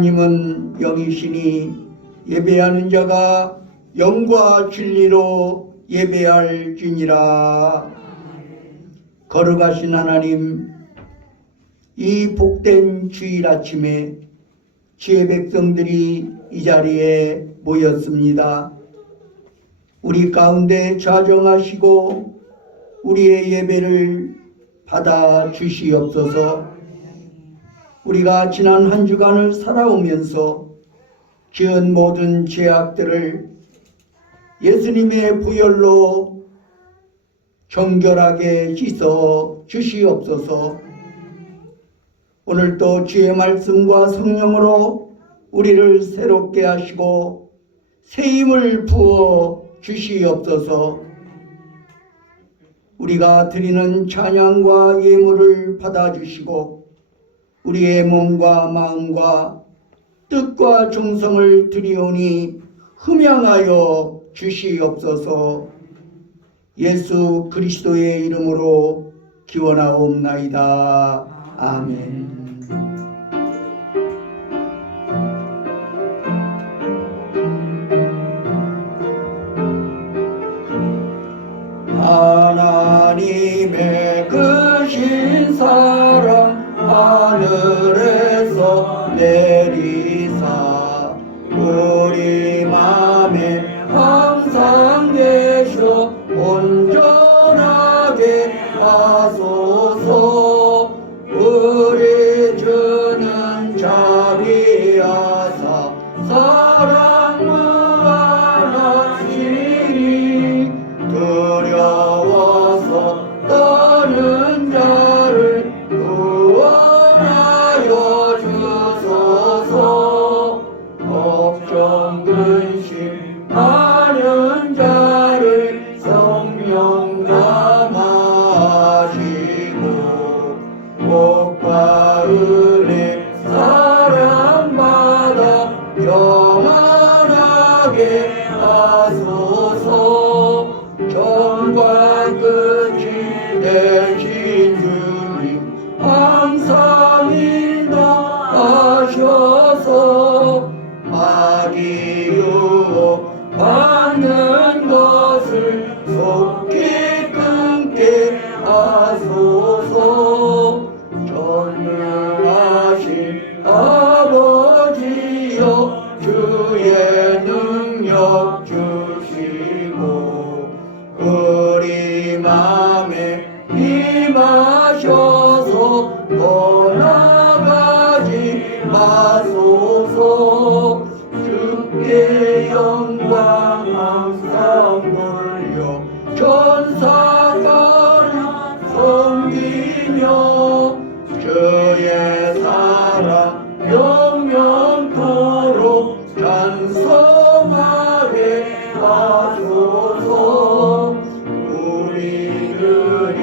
하나님은 영이시니 예배하는 자가 영과 진리로 예배할지니라. 거룩하신 하나님, 이 복된 주일 아침에 주의 백성들이 이 자리에 모였습니다. 우리 가운데 좌정하시고 우리의 예배를 받아 주시옵소서. 우리가 지난 한 주간을 살아오면서 지은 모든 죄악들을 예수님의 부혈로 정결하게 씻어 주시옵소서. 오늘도 주의 말씀과 성령으로 우리를 새롭게 하시고 새 힘을 부어 주시옵소서. 우리가 드리는 찬양과 예물을 받아주시고 우리의 몸과 마음과 뜻과 정성을 드리오니 흠양하여 주시옵소서. 예수 그리스도의 이름으로 기원하옵나이다. 아멘. 하나님의 크신 사랑 하늘에서 내리사 우리 맘에 항상 계셔 온전하게 하소서. 우리 주는 자비하사 사랑 무한하시니 두려워서 떠는 자를 구원하여 주소서. 걱정 근심하는 자를 성령 감하시고 복과 은혜 사랑받아 영원하게 하소서. 정과 끝이 되신 주님 항상 인도하셔서 마귀 유혹 받는 것을 속히 끊게 하소서. 전능하신 아버지여 주의 능력 주시고 우리 맘에 임하셔서 떠나가지 마소서. 주께 영광 항상 돌려 전사가 섬기며 주의 사랑 영영토록 찬송하게 하소서. 우리들이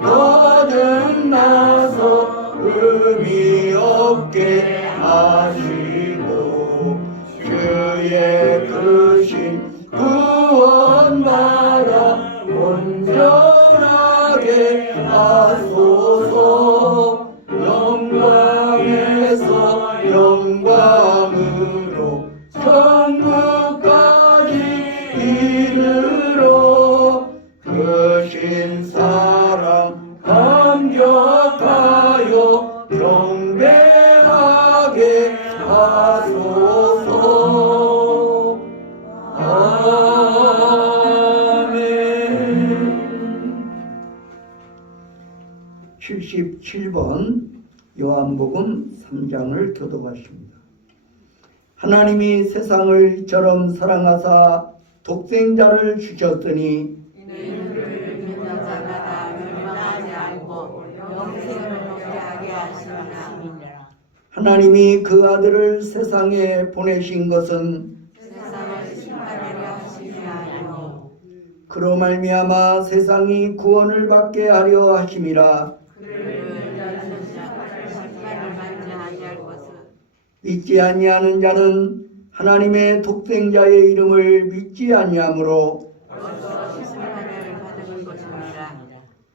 거듭나서 의미 없게 하시고 주의 크신 구원받아 온전하게 하소서. 영광에서 영광으로 천국까지 이르러 크신 사랑 감격하여 경배하게 하소서. 아멘. 77번 요한복음 3장을 교독하십니다. 하나님이 세상을 이처럼 사랑하사 독생자를 주셨으니 이는 그를 믿는 자마다 멸망하지 않고 영생을 얻게 하게 하심이라. 하나님이 그 아들을 세상에 보내신 것은 세상을 심판하려 하심이 아니요 그로 말미암아 세상이 구원을 받게 하려 하심이라. 그를 믿는 자는 심판을 받지 아니할 것을 믿지 아니하는 자는 하나님의 독생자의 이름을 믿지 아니하므로 벌써 심판을 받은 것입니다.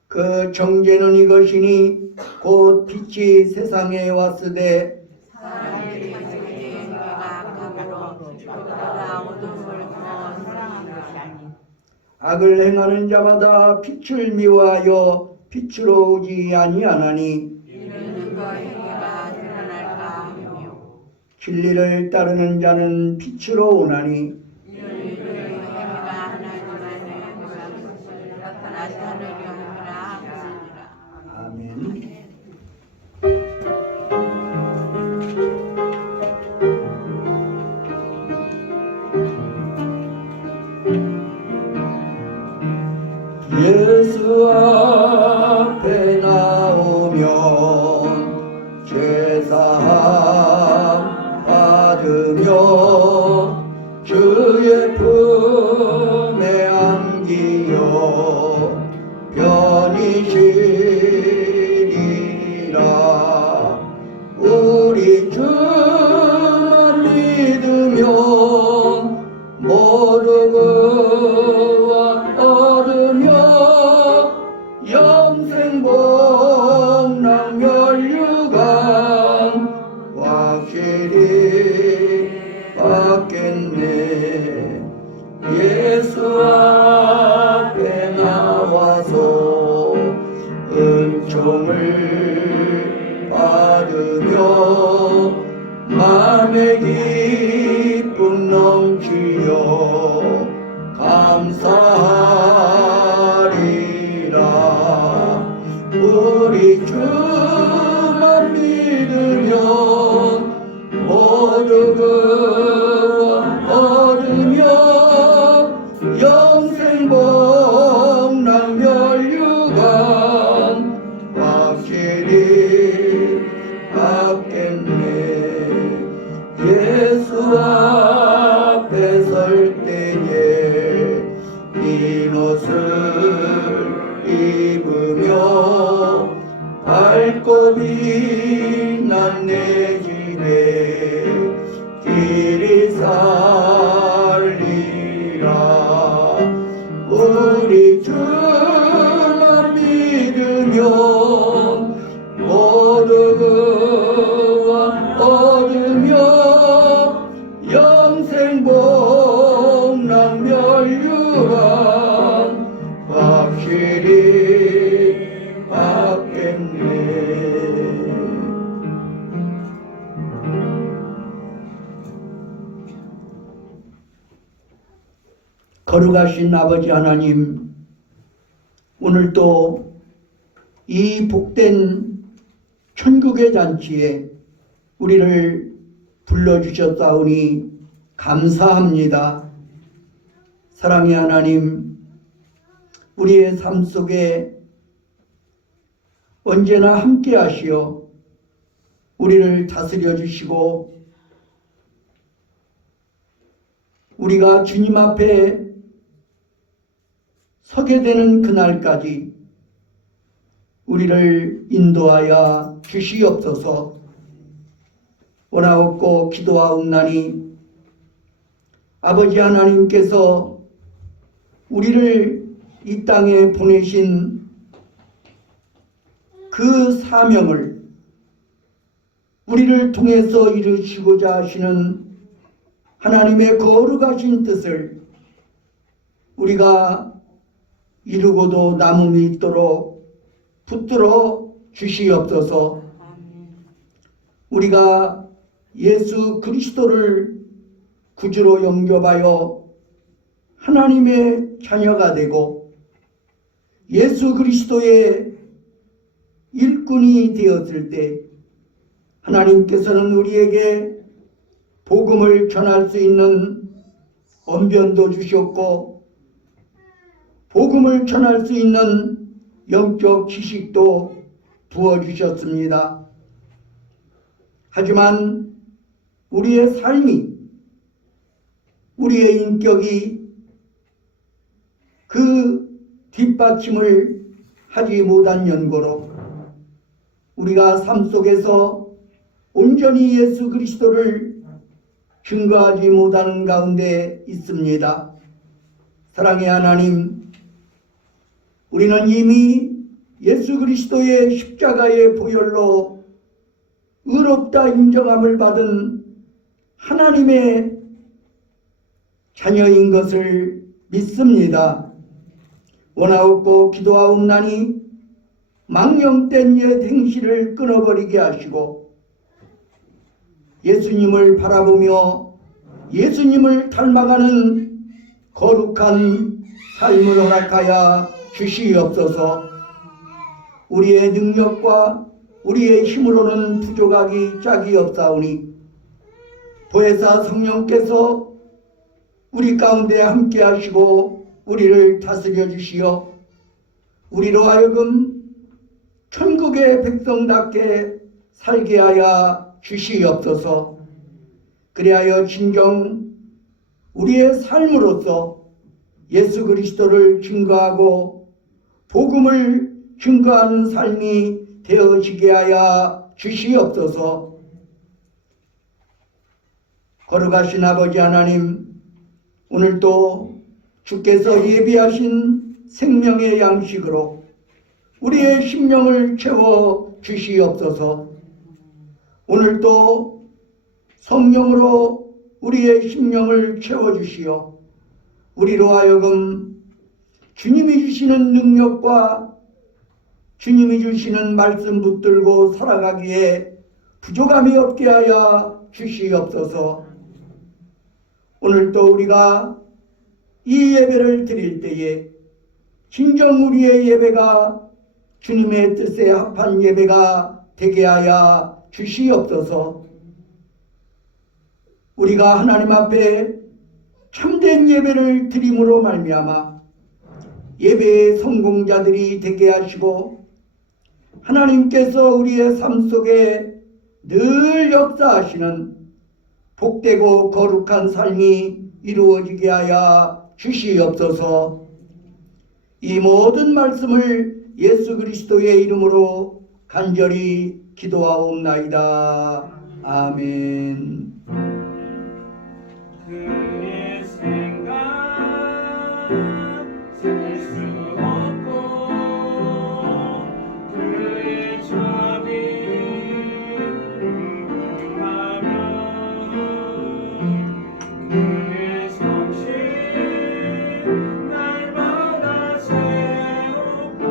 그 정죄는 이것이니 곧 빛이 세상에 왔으되 사람들이 그에게 빛보다 어둠을 더 사랑하는 것이 아니 악을 행하는 자마다 빛을 미워하여 빛으로 오지 아니하나니 이는 그 행위가 드러날까 하며 진리를 따르는 자는 빛으로 오나니 이는 그 행위가 하나님만의 것을 나타내려 함이라 하시니라. 아멘. 예수 앞에 나오면 죄사함 받으며 주의 품에 안기어 편히 쉬리라. 우리 주만 믿으면 모두 구원 얻으며 영생 복락 멸류관 확실히 받겠네. 예수 앞에 나와서 은총을 받으며 마음의 기쁨 넘치어 감사하리라. 우리 주만 믿으면 모두 구원 얻으며 영생 복락 멸류관 확실히 받겠네. 예수 앞에 설 때에 흰 옷을 입으며 밝고 빛난 내 집에 길이 살리라. 우리 주만 믿으면 모두 구원 얻으며 영생 복락 멸류관 확실히 받겠네. 거룩하신 아버지 하나님, 오늘도 이 복된 천국의 잔치에 우리를 불러주셨사오니 감사합니다. 사랑의 하나님, 우리의 삶 속에 언제나 함께 하시어 우리를 다스려 주시고 우리가 주님 앞에 서게 되는 그날까지 우리를 인도하여 주시옵소서. 원하옵고 기도하옵나니 아버지 하나님께서 우리를 이 땅에 보내신 그 사명을 우리를 통해서 이루시고자 하시는 하나님의 거룩하신 뜻을 우리가 이루고도 남음이 있도록 붙들어 주시옵소서. 우리가 예수 그리스도를 구주로 영접하여 하나님의 자녀가 되고 예수 그리스도의 일꾼이 되었을 때 하나님께서는 우리에게 복음을 전할 수 있는 언변도 주셨고 복음을 전할 수 있는 영적 지식도 부어주셨습니다. 하지만 우리의 삶이, 우리의 인격이 그 뒷받침을 하지 못한 연고로 우리가 삶 속에서 온전히 예수 그리스도를 증거하지 못하는 가운데 있습니다. 사랑의 하나님, 우리는 이미 예수 그리스도의 십자가의 보혈로 의롭다 인정함을 받은 하나님의 자녀인 것을 믿습니다. 원하옵고 기도하옵나니 망령된 옛 행실을 끊어버리게 하시고 예수님을 바라보며 예수님을 닮아가는 거룩한 삶을 허락하여 주시옵소서. 우리의 능력과 우리의 힘으로는 부족하기 짝이 없사오니 보혜사 성령께서 우리 가운데 함께 하시고 우리를 다스려 주시어 우리로 하여금 천국의 백성답게 살게 하여 주시옵소서. 그리하여 진정 우리의 삶으로서 예수 그리스도를 증거하고 복음을 증거하는 삶이 되어지게 하여 주시옵소서. 거룩하신 아버지 하나님, 오늘도 주께서 예비하신 생명의 양식으로 우리의 심령을 채워 주시옵소서. 오늘도 성령으로 우리의 심령을 채워 주시어 우리로 하여금 주님이 주시는 능력과 주님이 주시는 말씀 붙들고 살아가기에 부족함이 없게 하여 주시옵소서. 오늘도 우리가 이 예배를 드릴 때에 진정 우리의 예배가 주님의 뜻에 합한 예배가 되게 하여 주시옵소서. 우리가 하나님 앞에 참된 예배를 드림으로 말미암아 예배의 성공자들이 되게 하시고 하나님께서 우리의 삶 속에 늘 역사하시는 복되고 거룩한 삶이 이루어지게 하여 주시옵소서. 이 모든 말씀을 예수 그리스도의 이름으로 간절히 기도하옵나이다. 아멘. 그의 생각 셀 수 없고 그의 자비 궁금하면 그의 성실 날마다 새롭고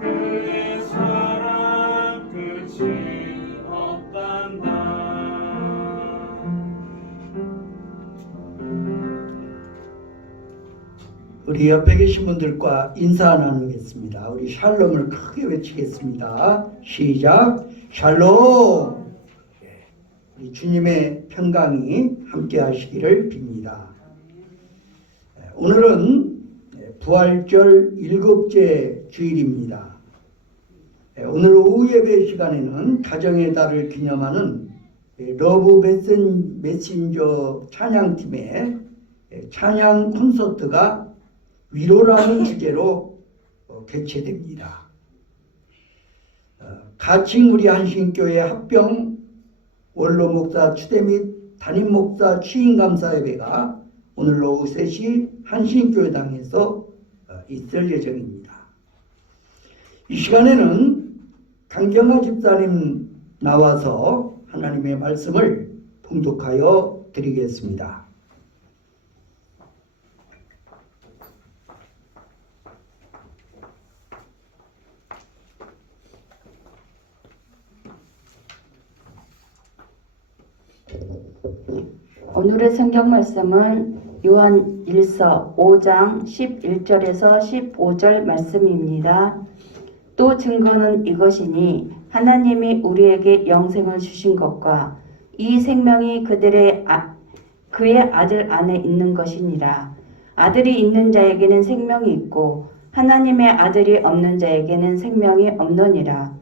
그의 사랑 끝이 없단다. 우리 옆에 계신 분들과 인사 나누겠습니다. 우리 샬롬을 크게 외치겠습니다. 시작. 샬롬. 우리 주님의 평강이 함께 하시기를 빕니다. 오늘은 부활절 7째 주일입니다. 오늘 오후 예배 시간에는 가정의 달을 기념하는 러브 메신저 찬양팀의 찬양 콘서트가 위로라는 주제로 개최됩니다. 가칭 우리 한신교회 합병 원로 목사 추대 및 담임 목사 취임 감사 예배가 오늘 오후 3시 한신교회당에서 있을 예정입니다. 이 시간에는 강경화 집사님 나와서 하나님의 말씀을 봉독하여 드리겠습니다. 오늘의 성경 말씀은 요한 1서 5장 11절에서 15절 말씀입니다. 또 증거는 이것이니 하나님이 우리에게 영생을 주신 것과 이 생명이 그의 아들 안에 있는 것이니라. 아들이 있는 자에게는 생명이 있고 하나님의 아들이 없는 자에게는 생명이 없느니라.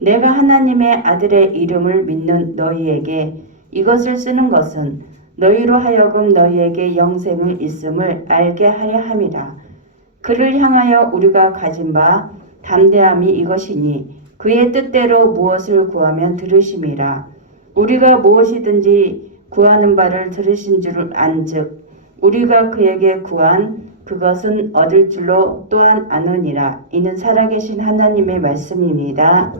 내가 하나님의 아들의 이름을 믿는 너희에게 이것을 쓰는 것은 너희로 하여금 너희에게 영생을 있음을 알게 하려 함이라. 그를 향하여 우리가 가진 바 담대함이 이것이니 그의 뜻대로 무엇을 구하면 들으심이라. 우리가 무엇이든지 구하는 바를 들으신 줄 안즉 우리가 그에게 구한 그것은 얻을 줄로 또한 아느니라. 이는 살아계신 하나님의 말씀입니다.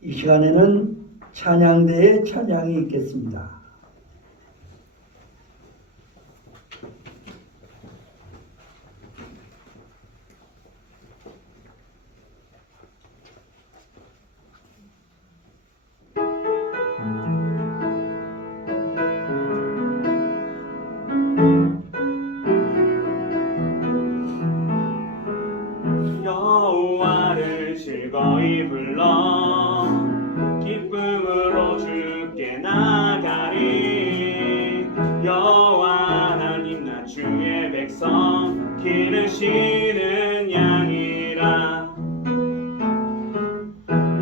이 시간에는 찬양대의 찬양이 있겠습니다. 여호와를 즐거이 불러 기쁨으로 주께 나가리. 여호와 하나님 나 주의 백성 기르시는 양이라.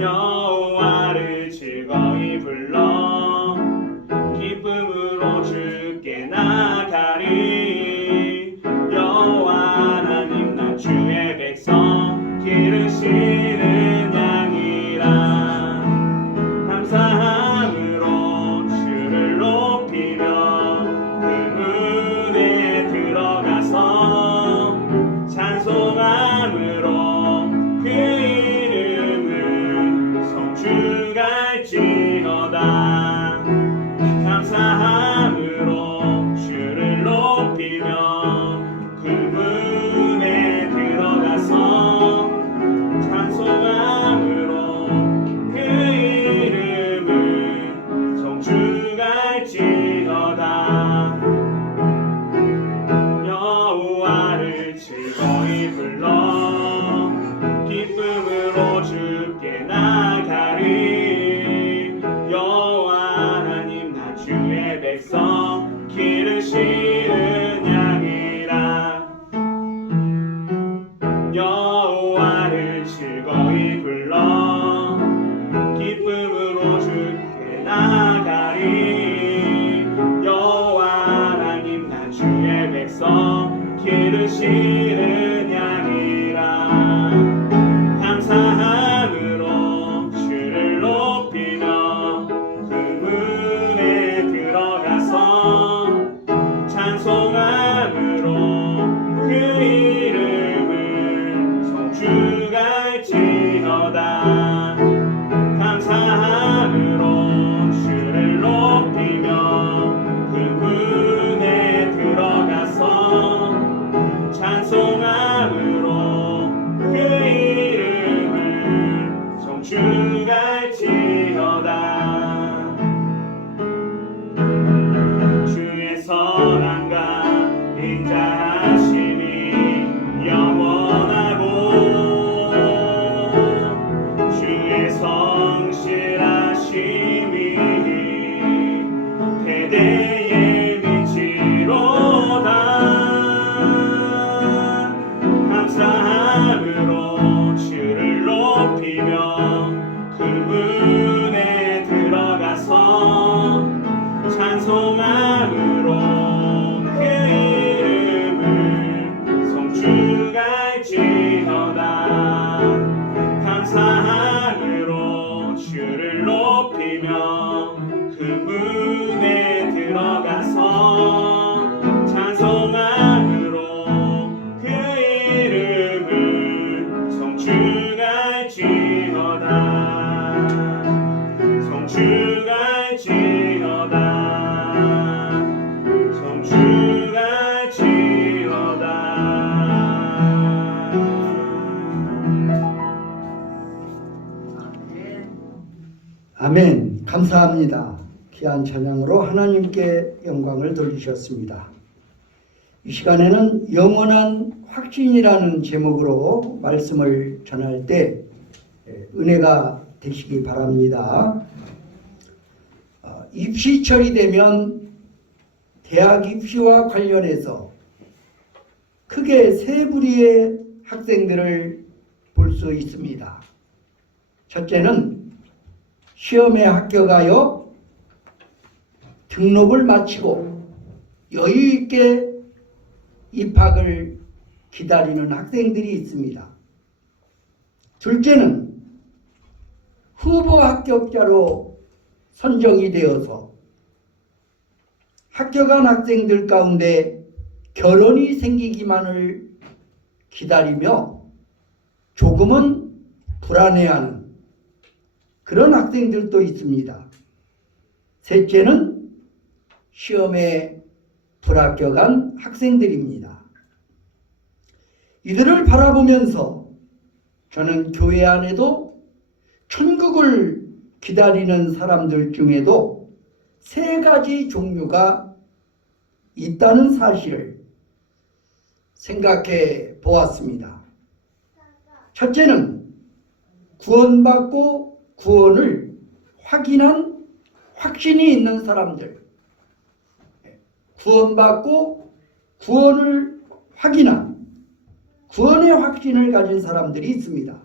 여호와를 즐거이 불러 기쁨으로 주께 나가리. 여호와 하나님 나 주의 백성 기르시는 양이라. 감사함으로 주를 높이며 그 문에 들어가서 찬송함으로 그 이름을 성축할지어다. 감사함으로 주를 높이며 그 문에 들어가서 찬송함으로 그 이름을 성축할지어다. 여호와를 즐거이 불러 기쁨으로 주께 나가리. 여호와 하나님 나 주의 백성 기르시는 양이라. 여호와를 즐거이 불러 기쁨으로 주께 나가리. 여호와 하나님 나 주의 백성 기르시는 양이라. 감사함으로 주를 높이며 그 문에 들어가서 찬송함으로 그 이름을 성축할지어다. 감사함으로 주를 높이며 그 문에 들어가서 찬송함으로 그 이름을 성축할지어다. 주의 선함과 인자하심이 영원하고 주의 성실하심이 대대에 미치로다. 감사함으로 주를 높이며 그 문에 들어가서 찬송함으로 그 이름을 성축할지어다. 감사함으로 주를 높이며 그 문에 들어가서 찬송함으로 그 이름을 성축할지어다. 성축할지어다. 아멘. 감사합니다. 귀한 찬양으로 하나님께 영광을 돌리셨습니다. 이 시간에는 영원한 확신이라는 제목으로 말씀을 전할 때 은혜가 되시기 바랍니다. 입시철이 되면 대학 입시와 관련해서 크게 세 부류의 학생들을 볼 수 있습니다. 첫째는 시험에 합격하여 등록을 마치고 여유 있게 입학을 기다리는 학생들이 있습니다. 둘째는 후보 합격자로 선정이 되어서 합격한 학생들 가운데 결혼이 생기기만을 기다리며 조금은 불안해하는 그런 학생들도 있습니다. 셋째는 시험에 불합격한 학생들입니다. 이들을 바라보면서 저는 교회 안에도 천국을 기다리는 사람들 중에도 세 가지 종류가 있다는 사실을 생각해 보았습니다. 첫째는 구원받고 구원을 확인한 확신이 있는 사람들, 구원받고 구원을 확인한 구원의 확신을 가진 사람들이 있습니다.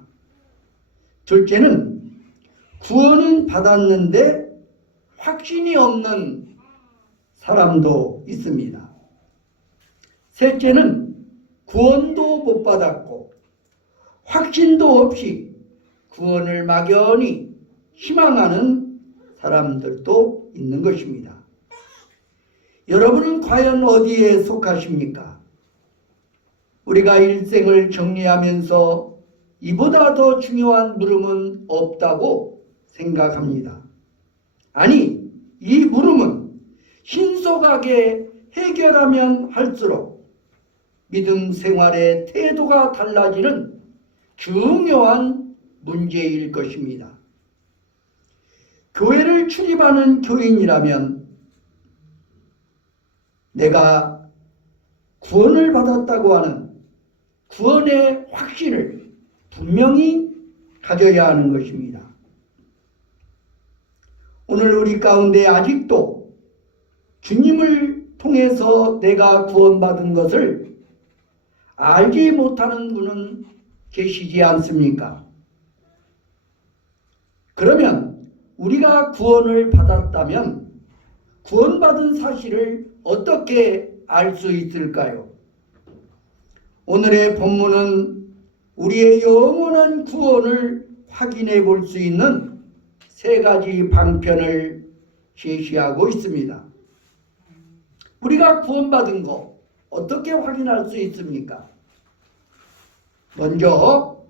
둘째는 구원은 받았는데 확신이 없는 사람도 있습니다. 셋째는 구원도 못 받았고 확신도 없이 구원을 막연히 희망하는 사람들도 있는 것입니다. 여러분은 과연 어디에 속하십니까? 우리가 일생을 정리하면서 이보다 더 중요한 물음은 없다고 생각합니다. 아니, 이 물음은 신속하게 해결하면 할수록 믿음 생활의 태도가 달라지는 중요한 문제일 것입니다. 교회를 출입하는 교인이라면 내가 구원을 받았다고 하는 구원의 확신을 분명히 가져야 하는 것입니다. 오늘 우리 가운데 아직도 주님을 통해서 내가 구원받은 것을 알지 못하는 분은 계시지 않습니까? 그러면 우리가 구원을 받았다면 구원받은 사실을 어떻게 알 수 있을까요? 오늘의 본문은 우리의 영원한 구원을 확인해 볼 수 있는 세 가지 방편을 제시하고 있습니다. 우리가 구원받은 거 어떻게 확인할 수 있습니까? 먼저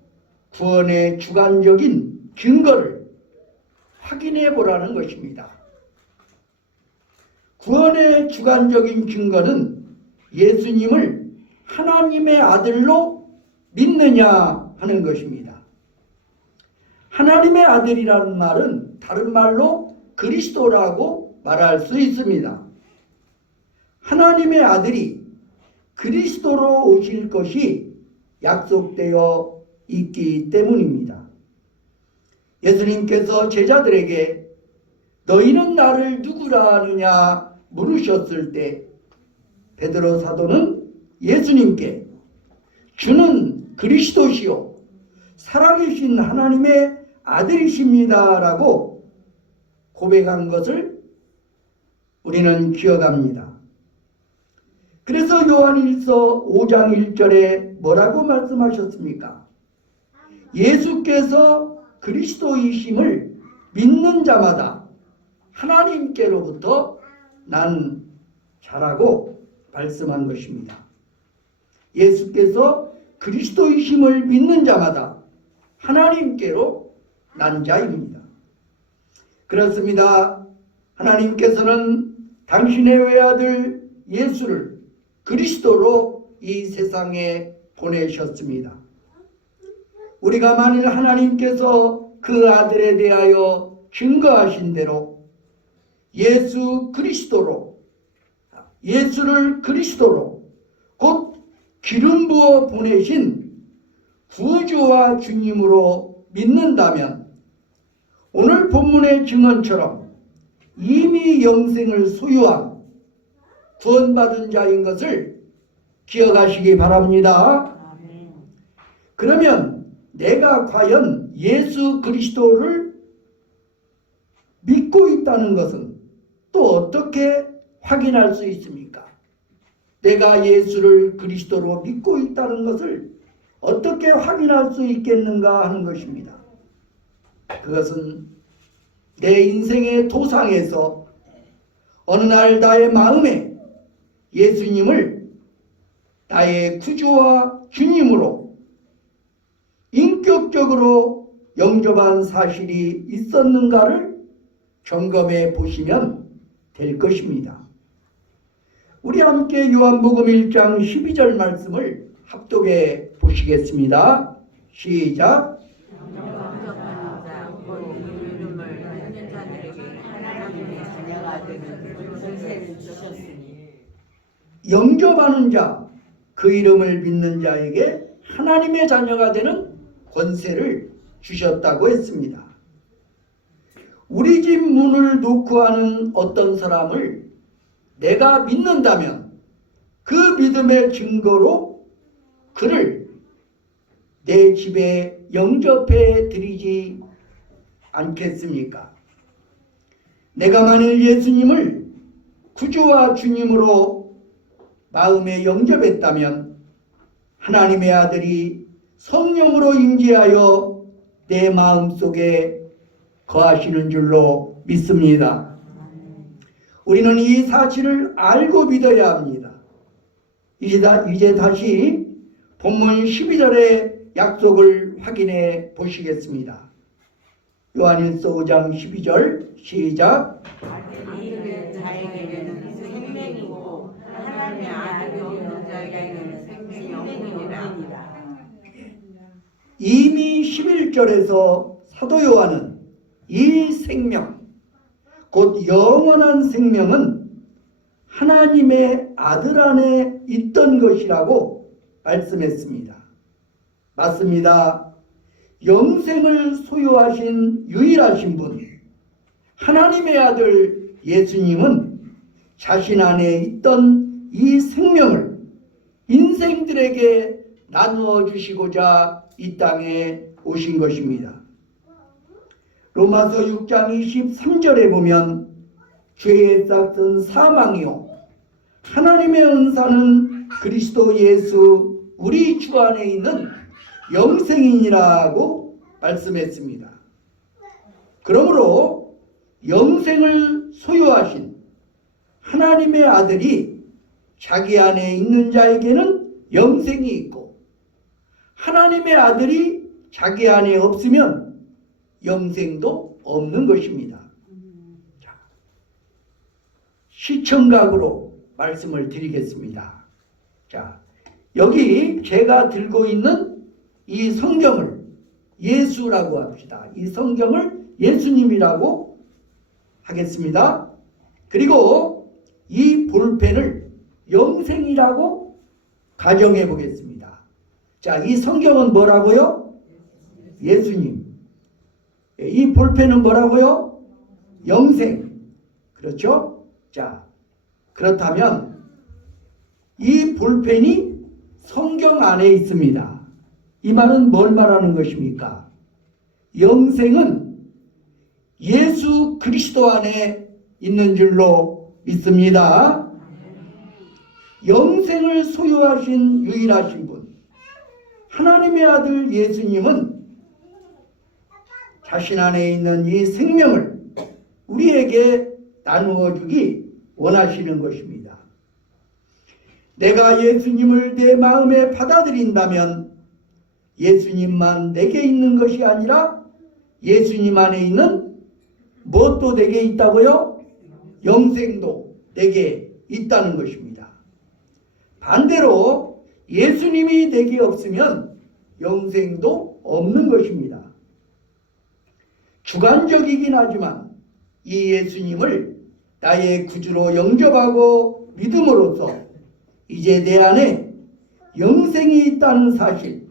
구원의 주관적인 근거를 확인해 보라는 것입니다. 구원의 주관적인 근거는 예수님을 하나님의 아들로 믿느냐 하는 것입니다. 하나님의 아들이라는 말은 다른 말로 그리스도라고 말할 수 있습니다. 하나님의 아들이 그리스도로 오실 것이 약속되어 있기 때문입니다. 예수님께서 제자들에게 너희는 나를 누구라 하느냐 물으셨을 때 베드로 사도는 예수님께 주는 그리스도시요 살아계신 하나님의 아들이십니다 라고 고백한 것을 우리는 기억합니다. 그래서 요한일서 5장 1절에 뭐라고 말씀하셨습니까? 예수께서 그리스도이심을 믿는 자마다 하나님께로부터 난 자라고 말씀한 것입니다. 예수께서 그리스도이심을 믿는 자마다 하나님께로 난 자입니다. 그렇습니다. 하나님께서는 당신의 외아들 예수를 그리스도로 이 세상에 보내셨습니다. 우리가 만일 하나님께서 그 아들에 대하여 증거하신 대로 예수를 그리스도로 곧 기름 부어 보내신 구주와 주님으로 믿는다면 오늘 본문의 증언처럼 이미 영생을 소유한 구원받은 자인 것을 기억하시기 바랍니다. 그러면 내가 과연 예수 그리스도를 믿고 있다는 것은 또 어떻게 확인할 수 있습니까? 내가 예수를 그리스도로 믿고 있다는 것을 어떻게 확인할 수 있겠는가 하는 것입니다. 그것은 내 인생의 도상에서 어느 날 나의 마음에 예수님을 나의 구주와 주님으로 인격적으로 영접한 사실이 있었는가를 점검해 보시면 될 것입니다. 우리 함께 요한복음 1장 12절 말씀을 합독해 보시겠습니다. 시작. 영접하는 자, 그 이름을 믿는 자에게 하나님의 자녀가 되는 권세를 주셨다고 했습니다. 우리 집 문을 놓고 하는 어떤 사람을 내가 믿는다면 그 믿음의 증거로 그를 내 집에 영접해 드리지 않겠습니까? 내가 만일 예수님을 구주와 주님으로 마음에 영접했다면 하나님의 아들이 성령으로 임재하여 내 마음속에 거하시는 줄로 믿습니다. 우리는 이 사실을 알고 믿어야 합니다. 이제 다시 본문 12절의 약속을 확인해 보시겠습니다. 요한일서 5장 12절 시작. 아들이 자에게는 생명이고 하나님의 아들이 없는 자에게는 생명이 없느니라. 이미 11절에서 사도 요한은 이 생명, 곧 영원한 생명은 하나님의 아들 안에 있던 것이라고 말씀했습니다. 맞습니다. 영생을 소유하신 유일하신 분, 하나님의 아들 예수님은 자신 안에 있던 이 생명을 인생들에게 나누어 주시고자 이 땅에 오신 것입니다. 로마서 6장 23절에 보면 죄의 싹은 사망이요 하나님의 은사는 그리스도 예수 우리 주 안에 있는 영생이니라고 말씀했습니다. 그러므로 영생을 소유하신 하나님의 아들이 자기 안에 있는 자에게는 영생이 있고 하나님의 아들이 자기 안에 없으면 영생도 없는 것입니다. 자, 시청각으로 말씀을 드리겠습니다. 자, 여기 제가 들고 있는 이 성경을 예수라고 합시다. 이 성경을 예수님이라고 하겠습니다. 그리고 이 볼펜을 영생이라고 가정해 보겠습니다. 자, 이 성경은 뭐라고요? 예수님. 이 볼펜은 뭐라고요? 영생. 그렇죠? 자, 그렇다면 이 볼펜이 성경 안에 있습니다. 이 말은 뭘 말하는 것입니까? 영생은 예수 그리스도 안에 있는 줄로 믿습니다. 영생을 소유하신 유일하신 분, 하나님의 아들 예수님은 자신 안에 있는 이 생명을 우리에게 나누어 주기 원하시는 것입니다. 내가 예수님을 내 마음에 받아들인다면 예수님만 내게 있는 것이 아니라 예수님 안에 있는 무엇도 내게 있다고요? 영생도 내게 있다는 것입니다. 반대로 예수님이 내게 없으면 영생도 없는 것입니다. 주관적이긴 하지만 이 예수님을 나의 구주로 영접하고 믿음으로써 이제 내 안에 영생이 있다는 사실,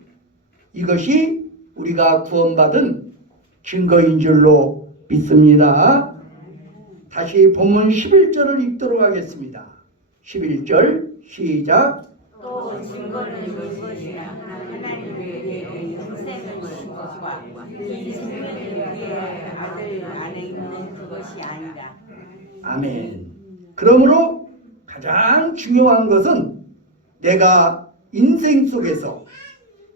이것이 우리가 구원받은 증거인 줄로 믿습니다. 다시 본문 11절을 읽도록 하겠습니다. 11절 시작. 또 증거는 이것이냐 하나님의 영생을 것과 이 생명이 우리의 아들 안에 있는 그것이 아니라. 아멘. 그러므로 가장 중요한 것은 내가 인생 속에서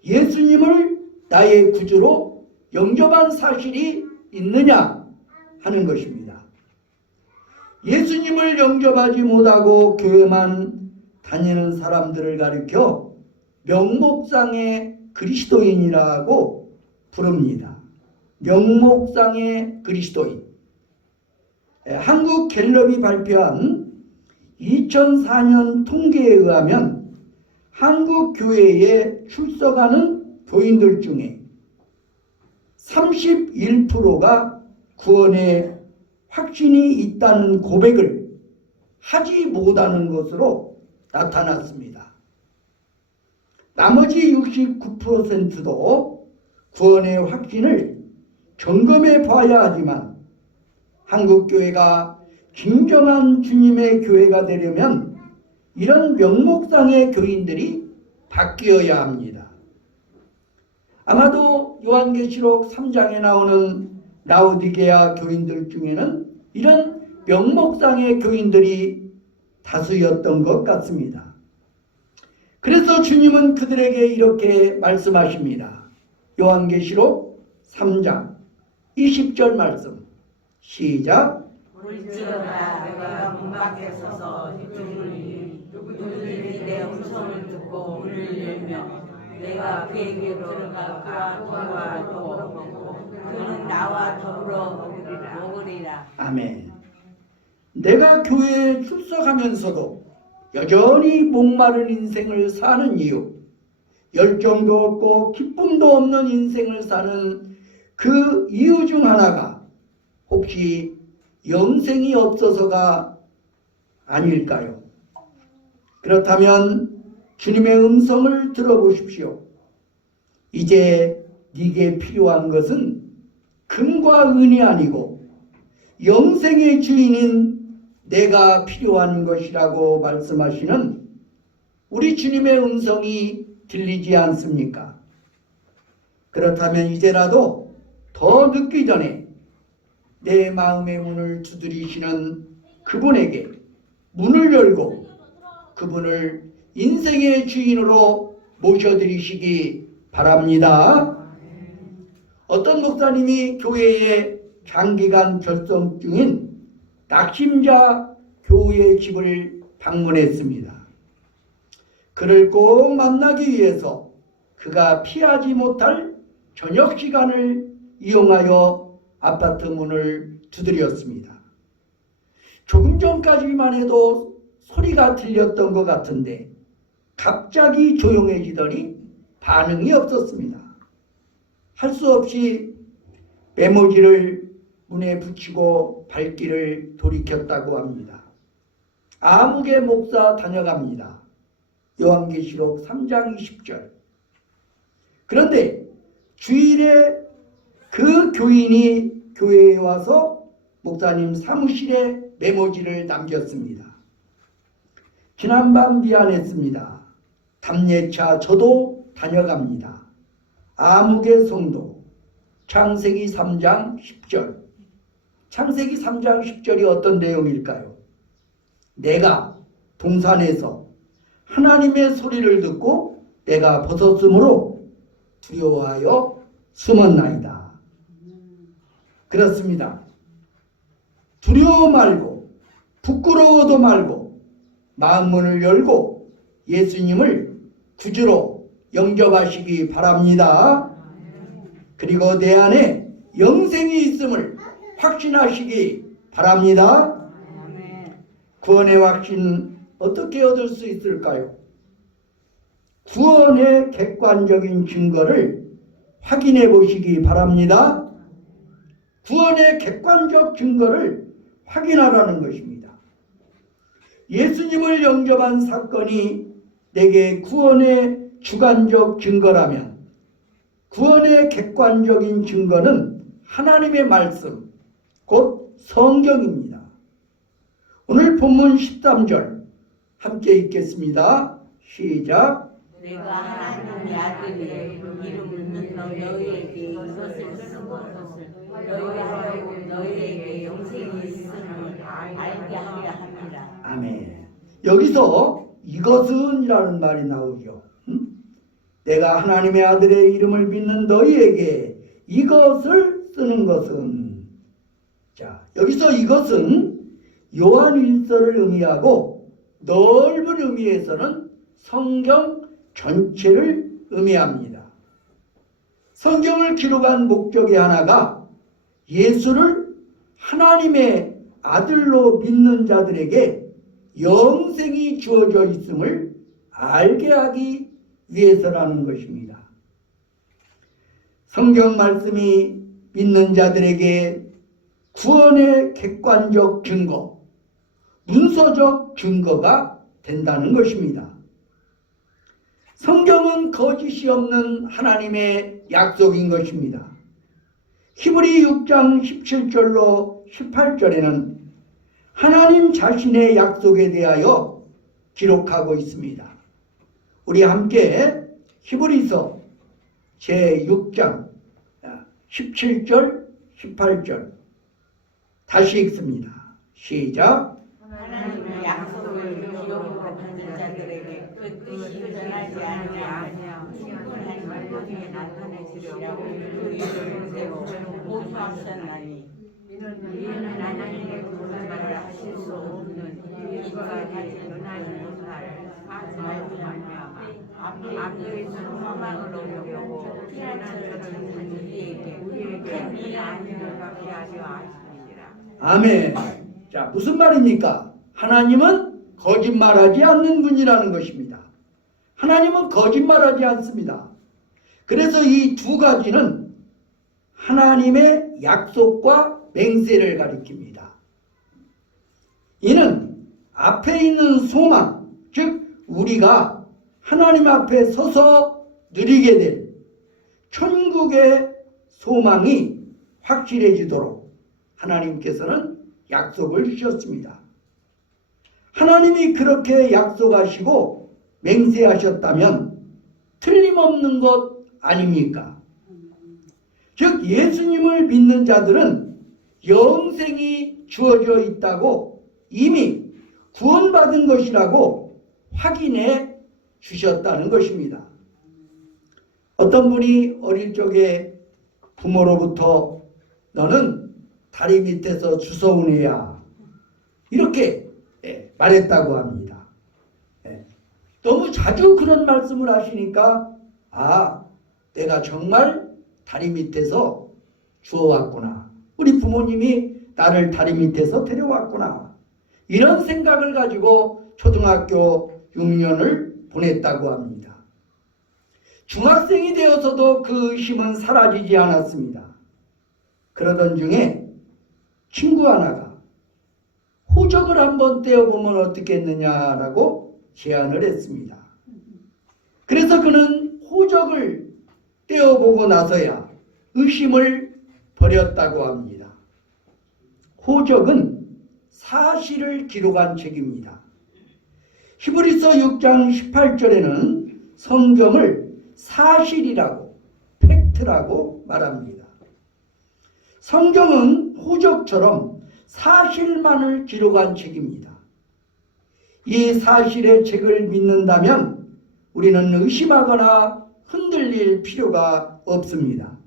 예수님을 나의 구주로 영접한 사실이 있느냐 하는 것입니다. 예수님을 영접하지 못하고 교회만 다니는 사람들을 가리켜 명목상의 그리스도인이라고 부릅니다. 명목상의 그리스도인. 한국 갤럽이 발표한 2004년 통계에 의하면 한국 교회에 출석하는 교인들 중에 31%가 구원의 확신이 있다는 고백을 하지 못하는 것으로 나타났습니다. 나머지 69%도 구원의 확신을 점검해 봐야 하지만 한국 교회가 진정한 주님의 교회가 되려면 이런 명목상의 교인들이 바뀌어야 합니다. 아마도 요한계시록 3장에 나오는 라오디게아 교인들 중에는 이런 명목상의 교인들이 다수였던 것 같습니다. 그래서 주님은 그들에게 이렇게 말씀하십니다. 요한계시록 3장 20절 말씀 시작. 볼지어다 내가 문 밖에 서서 누구니 누구들이 내 음성을 듣고 문을 열며 내가 그에게로 들어가 그와 더불어 먹고 그는 나와 더불어 먹으리라. 아멘. 내가 교회에 출석하면서도 여전히 목마른 인생을 사는 이유, 열정도 없고 기쁨도 없는 인생을 사는 그 이유 중 하나가 혹시 영생이 없어서가 아닐까요? 그렇다면 주님의 음성을 들어보십시오. 이제 네게 필요한 것은 금과 은이 아니고 영생의 주인인 내가 필요한 것이라고 말씀하시는 우리 주님의 음성이 들리지 않습니까? 그렇다면 이제라도 더 늦기 전에 내 마음의 문을 두드리시는 그분에게 문을 열고 그분을 인생의 주인으로 모셔드리시기 바랍니다. 어떤 목사님이 교회에 장기간 결성 중인 낙심자 교우의 집을 방문했습니다. 그를 꼭 만나기 위해서 그가 피하지 못할 저녁 시간을 이용하여 아파트 문을 두드렸습니다. 조금 전까지만 해도 소리가 들렸던 것 같은데 갑자기 조용해지더니 반응이 없었습니다. 할 수 없이 메모지를 문에 붙이고 발길을 돌이켰다고 합니다. 아무개 목사 다녀갑니다. 요한계시록 3장 20절. 그런데 주일에 그 교인이 교회에 와서 목사님 사무실에 메모지를 남겼습니다. 지난밤 미안했습니다. 답례차 저도 다녀갑니다. 아무개 성도. 창세기 3장 10절. 창세기 3장 10절이 어떤 내용일까요? 내가 동산에서 하나님의 소리를 듣고 내가 벗었으므로 두려워하여 숨었나이다. 그렇습니다. 두려워 말고 부끄러워도 말고 마음문을 열고 예수님을 구주로 영접하시기 바랍니다. 그리고 내 안에 영생이 있음을 확신하시기 바랍니다. 구원의 확신 어떻게 얻을 수 있을까요? 구원의 객관적인 증거를 확인해 보시기 바랍니다. 구원의 객관적 증거를 확인하라는 것입니다. 예수님을 영접한 사건이 내게 구원의 주관적 증거라면 구원의 객관적인 증거는 하나님의 말씀, 곧 성경입니다. 오늘 본문 13절 함께 읽겠습니다. 시작. 내가 하나님의 아들의 이름 묻는 너희에게 이것을 쓴 것을 너희하고 너희에게 영생이 있음을 알게 하려 합니다. 아멘. 여기서 이것은이라는 말이 나오죠. 내가 하나님의 아들의 이름을 믿는 너희에게 이것을 쓰는 것은, 자, 여기서 이것은 요한 1서를 의미하고 넓은 의미에서는 성경 전체를 의미합니다. 성경을 기록한 목적의 하나가 예수를 하나님의 아들로 믿는 자들에게 영생이 주어져 있음을 알게 하기 위해서라는 것입니다. 성경 말씀이 믿는 자들에게 구원의 객관적 증거, 문서적 증거가 된다는 것입니다. 성경은 거짓이 없는 하나님의 약속인 것입니다. 히브리 6장 17절로 18절에는 하나님 자신의 약속에 대하여 기록하고 있습니다. 우리 함께 히브리서 제6장 17절 18절 다시 읽습니다. 시작. 하나님의 약속을 기록으로 받는 자들에게 그 뜻이 변하지 아니하며 충분한 말씀이 나타내시려고 그 일을 세워 보수하셨나니 이는 하나님의 구원을 하실 수 없는 이까지 변하지 못할 말씀하며 앞에서 소망을 얻으려고 피난처를 찾는 이에게 큰 위안을 받게 하려 하십니다. 아멘. 자, 무슨 말입니까? 하나님은 거짓말하지 않는 분이라는 것입니다. 하나님은 거짓말하지 않습니다. 그래서 이 두 가지는 하나님의 약속과 맹세를 가리킵니다. 이는 앞에 있는 소망, 즉 우리가 하나님 앞에 서서 누리게 될 천국의 소망이 확실해지도록 하나님께서는 약속을 주셨습니다. 하나님이 그렇게 약속하시고 맹세하셨다면 틀림없는 것 아닙니까? 즉 예수님을 믿는 자들은 영생이 주어져 있다고 이미 구원받은 것이라고 확인해 주셨다는 것입니다. 어떤 분이 어릴 적에 부모로부터 너는 다리 밑에서 주워온 애야 이렇게 말했다고 합니다. 너무 자주 그런 말씀을 하시니까 내가 정말 다리 밑에서 주워왔구나. 우리 부모님이 나를 다리 밑에서 데려왔구나. 이런 생각을 가지고 초등학교 6년을 보냈다고 합니다. 중학생이 되어서도 그 의심은 사라지지 않았습니다. 그러던 중에 친구 하나가 호적을 한번 떼어보면 어떻겠느냐라고 제안을 했습니다. 그래서 그는 호적을 떼어보고 나서야 의심을 버렸다고 합니다. 호적은 사실을 기록한 책입니다. 히브리서 6장 18절에는 성경을 사실이라고, 팩트라고 말합니다. 성경은 호적처럼 사실만을 기록한 책입니다. 이 사실의 책을 믿는다면 우리는 의심하거나 흔들릴 필요가 없습니다.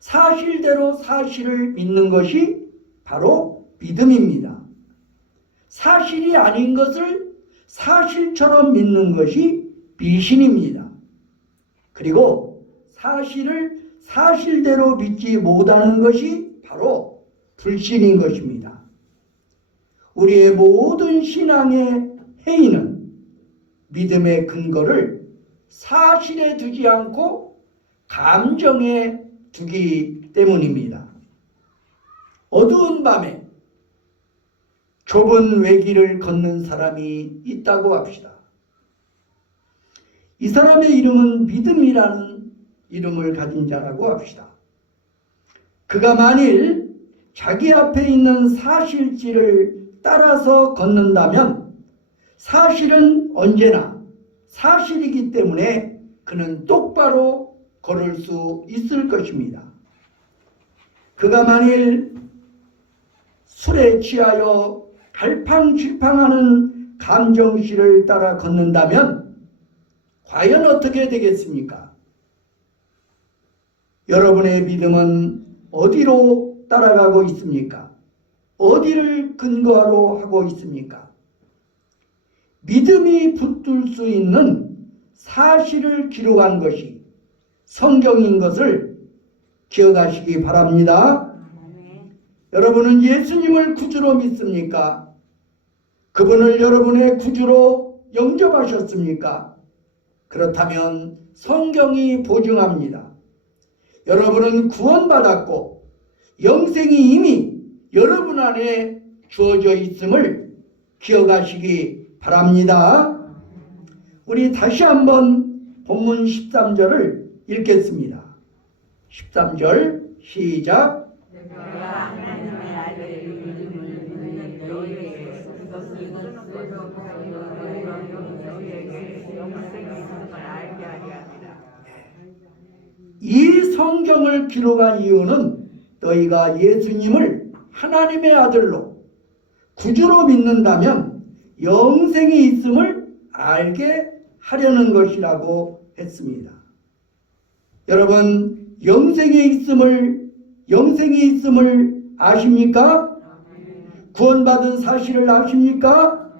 사실대로 사실을 믿는 것이 바로 믿음입니다. 사실이 아닌 것을 사실처럼 믿는 것이 미신입니다. 그리고 사실을 사실대로 믿지 못하는 것이 바로 불신인 것입니다. 우리의 모든 신앙의 행위는 믿음의 근거를 사실에 두지 않고 감정에 두기 때문입니다. 어두운 밤에 좁은 외길을 걷는 사람이 있다고 합시다. 이 사람의 이름은 믿음이라는 이름을 가진 자라고 합시다. 그가 만일 자기 앞에 있는 사실지를 따라서 걷는다면 사실은 언제나 사실이기 때문에 그는 똑바로 걸을 수 있을 것입니다. 그가 만일 술에 취하여 갈팡질팡하는 감정실을 따라 걷는다면 과연 어떻게 되겠습니까? 여러분의 믿음은 어디로 따라가고 있습니까? 어디를 근거로 하고 있습니까? 믿음이 붙들 수 있는 사실을 기록한 것이 성경인 것을 기억하시기 바랍니다. 여러분은 예수님을 구주로 믿습니까? 그분을 여러분의 구주로 영접하셨습니까? 그렇다면 성경이 보증합니다. 여러분은 구원받았고 영생이 이미 여러분 안에 주어져 있음을 기억하시기 바랍니다. 우리 다시 한번 본문 13절을 읽겠습니다. 13절 시작. 내가 하나님의 아들의 이름을 듣는 너희에게 그것을 너희에게 영생이 있음을 알게 하려 함이라. 이 성경을 기록한 이유는 너희가 예수님을 하나님의 아들로 구주로 믿는다면 영생이 있음을 알게 하려는 것이라고 했습니다. 여러분, 영생이 있음을 아십니까? 구원받은 사실을 아십니까?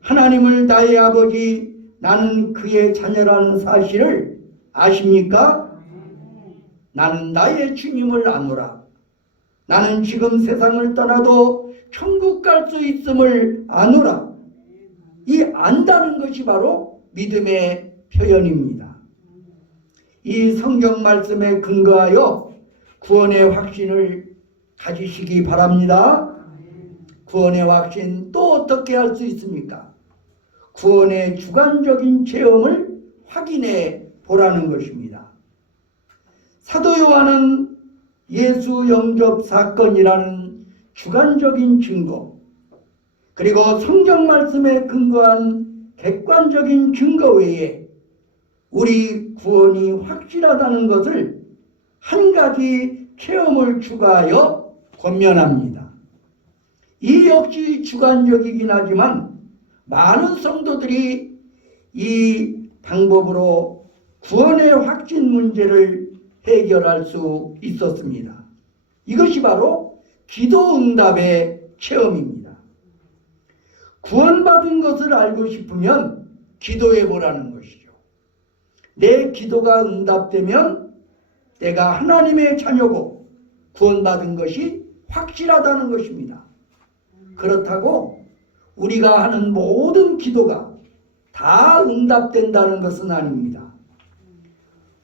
하나님을 나의 아버지, 나는 그의 자녀라는 사실을 아십니까? 나는 나의 주님을 아노라. 나는 지금 세상을 떠나도 천국 갈 수 있음을 아노라. 이 안다는 것이 바로 믿음의 표현입니다. 이 성경 말씀에 근거하여 구원의 확신을 가지시기 바랍니다. 구원의 확신 또 어떻게 할 수 있습니까? 구원의 주관적인 체험을 확인해 보라는 것입니다. 사도 요한은 예수 영접 사건이라는 주관적인 증거, 그리고 성경 말씀에 근거한 객관적인 증거 외에 우리 구원이 확실하다는 것을 한 가지 체험을 추가하여 권면합니다. 이 역시 주관적이긴 하지만 많은 성도들이 이 방법으로 구원의 확신 문제를 해결할 수 있었습니다. 이것이 바로 기도 응답의 체험입니다. 구원받은 것을 알고 싶으면 기도해 보라는 것이죠. 내 기도가 응답되면 내가 하나님의 자녀고 구원받은 것이 확실하다는 것입니다. 그렇다고 우리가 하는 모든 기도가 다 응답된다는 것은 아닙니다.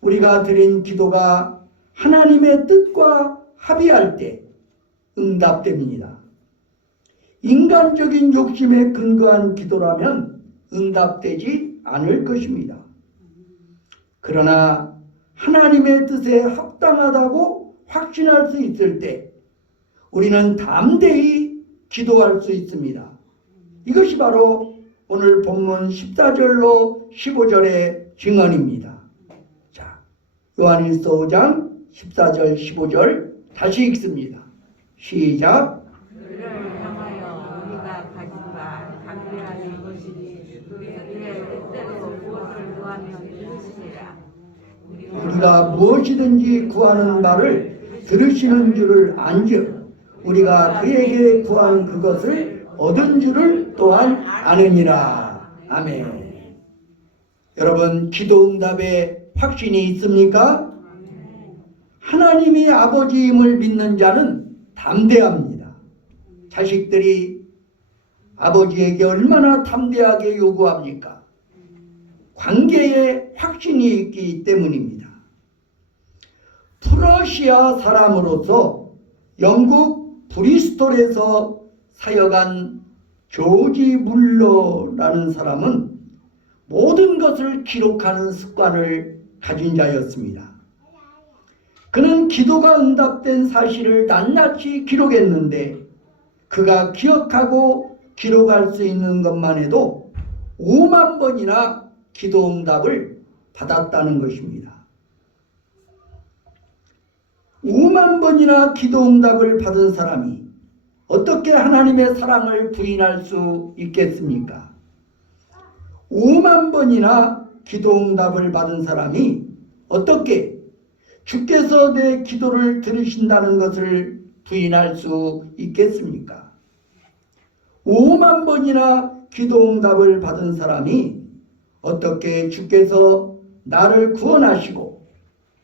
우리가 드린 기도가 하나님의 뜻과 합의할 때 응답됩니다. 인간적인 욕심에 근거한 기도라면 응답되지 않을 것입니다. 그러나 하나님의 뜻에 합당하다고 확신할 수 있을 때 우리는 담대히 기도할 수 있습니다. 이것이 바로 오늘 본문 14절로 15절의 증언입니다. 자, 요한일서 5장 14절 15절 다시 읽습니다. 시작. 그를 향하여 우리가 가진 바 담대하는 것이니 그의 뜻대로 무엇을 구하면 들으시리라. 우리가 무엇이든지 구하는 바를 들으시는 줄을 안즉 우리가 그에게 구한 그것을 얻은 줄을 또한 아느니라. 아멘. 여러분, 기도 응답에 확신이 있습니까? 하나님이 아버지임을 믿는 자는 담대합니다. 자식들이 아버지에게 얼마나 담대하게 요구합니까? 관계에 확신이 있기 때문입니다. 프러시아 사람으로서 영국 브리스톨에서 사역한 조지 물러라는 사람은 모든 것을 기록하는 습관을 가진 자였습니다. 그는 기도가 응답된 사실을 낱낱이 기록했는데 그가 기억하고 기록할 수 있는 것만 해도 5만 번이나 기도 응답을 받았다는 것입니다. 5만 번이나 기도 응답을 받은 사람이 어떻게 하나님의 사랑을 부인할 수 있겠습니까? 5만 번이나 기도 응답을 받은 사람이 어떻게 주께서 내 기도를 들으신다는 것을 부인할 수 있겠습니까? 5만 번이나 기도 응답을 받은 사람이 어떻게 주께서 나를 구원하시고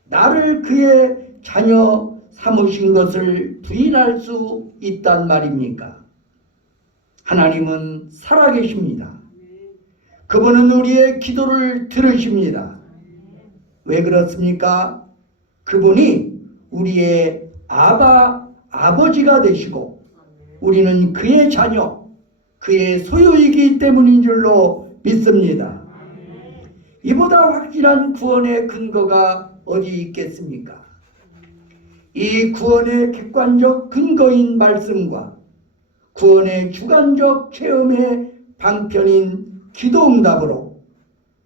나를 그의 자녀 삼으신 것을 부인할 수 있단 말입니까? 하나님은 살아계십니다. 그분은 우리의 기도를 들으십니다. 왜 그렇습니까? 그분이 우리의 아버지가 되시고 우리는 그의 자녀, 그의 소유이기 때문인 줄로 믿습니다. 이보다 확실한 구원의 근거가 어디 있겠습니까? 이 구원의 객관적 근거인 말씀과 구원의 주관적 체험의 방편인 기도응답으로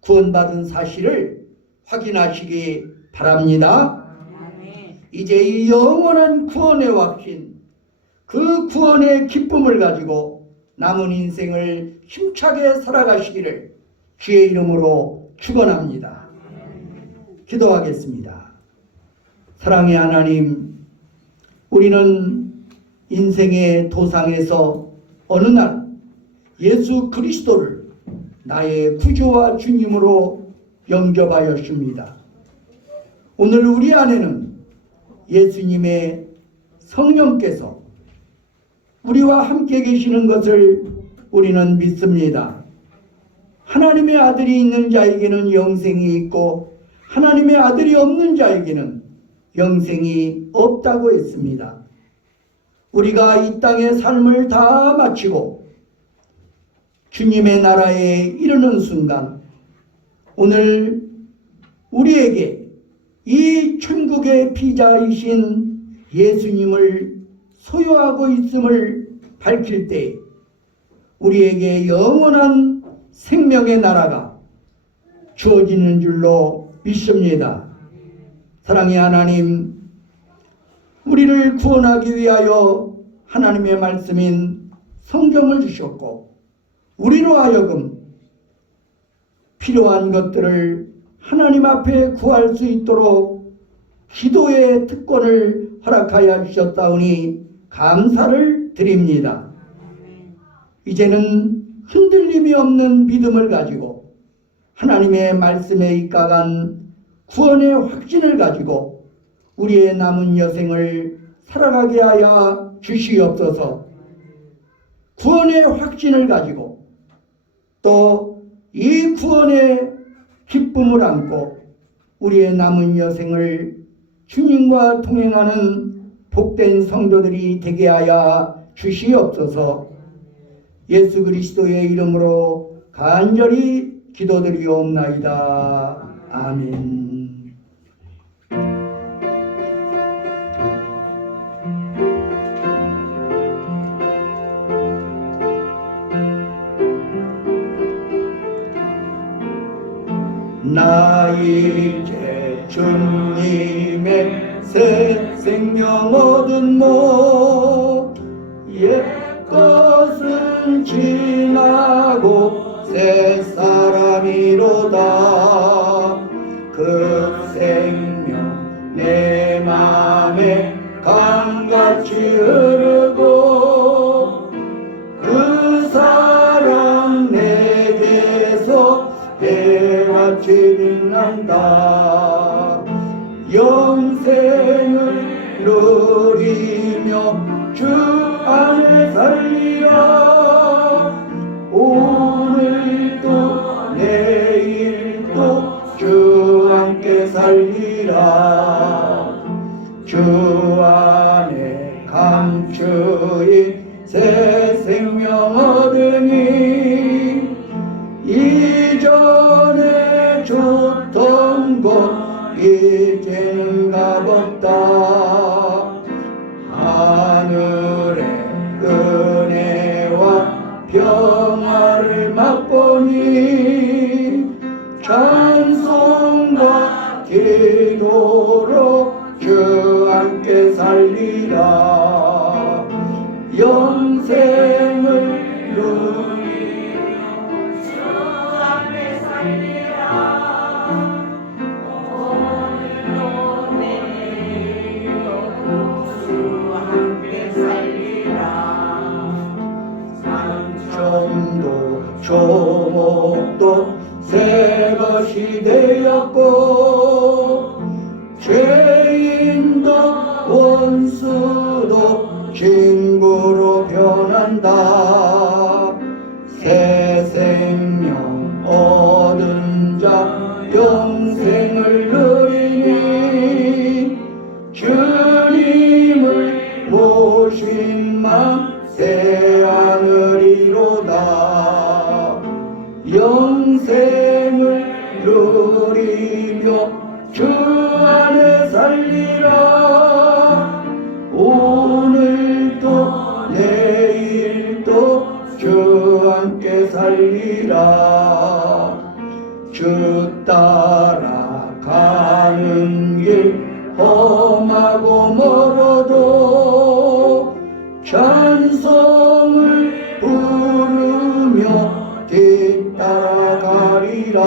구원받은 사실을 확인하시기 바랍니다. 이제 이 영원한 구원의 확신, 그 구원의 기쁨을 가지고 남은 인생을 힘차게 살아가시기를 주의 이름으로 축원합니다. 기도하겠습니다. 사랑의 하나님, 우리는 인생의 도상에서 어느 날 예수 그리스도를 나의 구주와 주님으로 영접하였습니다. 오늘 우리 안에는 예수님의 성령께서 우리와 함께 계시는 것을 우리는 믿습니다. 하나님의 아들이 있는 자에게는 영생이 있고 하나님의 아들이 없는 자에게는 영생이 없다고 했습니다. 우리가 이 땅의 삶을 다 마치고 주님의 나라에 이르는 순간 오늘 우리에게 이 천국의 피자이신 예수님을 소유하고 있음을 밝힐 때 우리에게 영원한 생명의 나라가 주어지는 줄로 믿습니다. 사랑의 하나님, 우리를 구원하기 위하여 하나님의 말씀인 성경을 주셨고 우리로 하여금 필요한 것들을 하나님 앞에 구할 수 있도록 기도의 특권을 허락하여 주셨다오니 감사를 드립니다. 이제는 흔들림이 없는 믿음을 가지고 하나님의 말씀에 입각한 구원의 확신을 가지고 우리의 남은 여생을 살아가게 하여 주시옵소서. 구원의 확신을 가지고 또 이 구원의 기쁨을 안고 우리의 남은 여생을 주님과 동행하는 복된 성도들이 되게 하여 주시옵소서. 예수 그리스도의 이름으로 간절히 기도드리옵나이다. 아멘. 나 이제 주님의 새 생명 얻은 옛 것은 지나고 새 사람이로다. 그 생명 내 맘에 강같이 흐르고 그 사랑 내게서 해같이 빛난다. 영생을 누리며 주 안에 살리라. 오늘도 내일도 주 함께 살리라. 주 안에 감추인 새 생명 얻으니 이전에 좋던 곳 이제는 값없다. 하늘의 은혜와 평화를 맛보니 찬송과 기도로 주 함께 살리라. 영생을 누리며 주 함께 살리라. 오늘도 내일도 주 함께 살리라. 산천도 조목도 새 것이 되었고 죄인도 원수도 친구로 변한다. 새 생명 얻은 자 영생을 누리니 주님을 모신 맘 새 하늘이로다. 영생을 누리며 주 안에 살리라. 오늘도 내일도 주 함께 살리라. 주 따라가는 길 험하고 멀어도 찬송을 부르며 뒤따라가리라.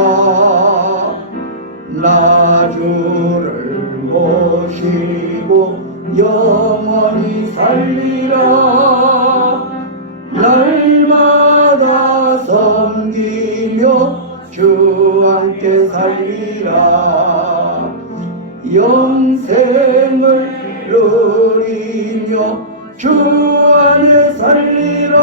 나 주를 모시고 영원히 살리라. 날마다 섬기며 주 함께 살리라. 영생을 누리며 주 안에 살리라.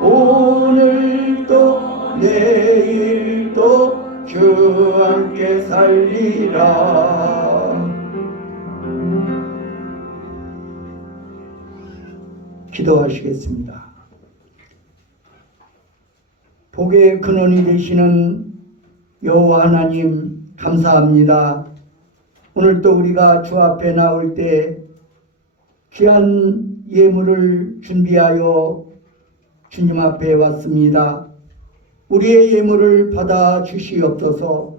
오늘도 내일도 주 함께 살리라. 기도하시겠습니다. 복의 근원이 되시는 여호와 하나님 감사합니다. 오늘 또 우리가 주 앞에 나올 때 귀한 예물을 준비하여 주님 앞에 왔습니다. 우리의 예물을 받아 주시옵소서.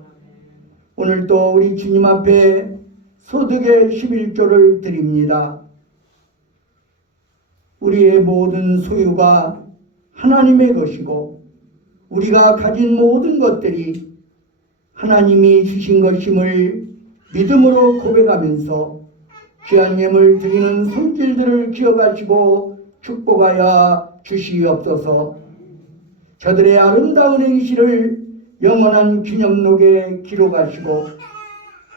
오늘 또 우리 주님 앞에 소득의 11조를 드립니다. 우리의 모든 소유가 하나님의 것이고 우리가 가진 모든 것들이 하나님이 주신 것임을 믿음으로 고백하면서 귀한 예물 드리는 손길들을 기억하시고 축복하여 주시옵소서. 저들의 아름다운 행실을 영원한 기념록에 기록하시고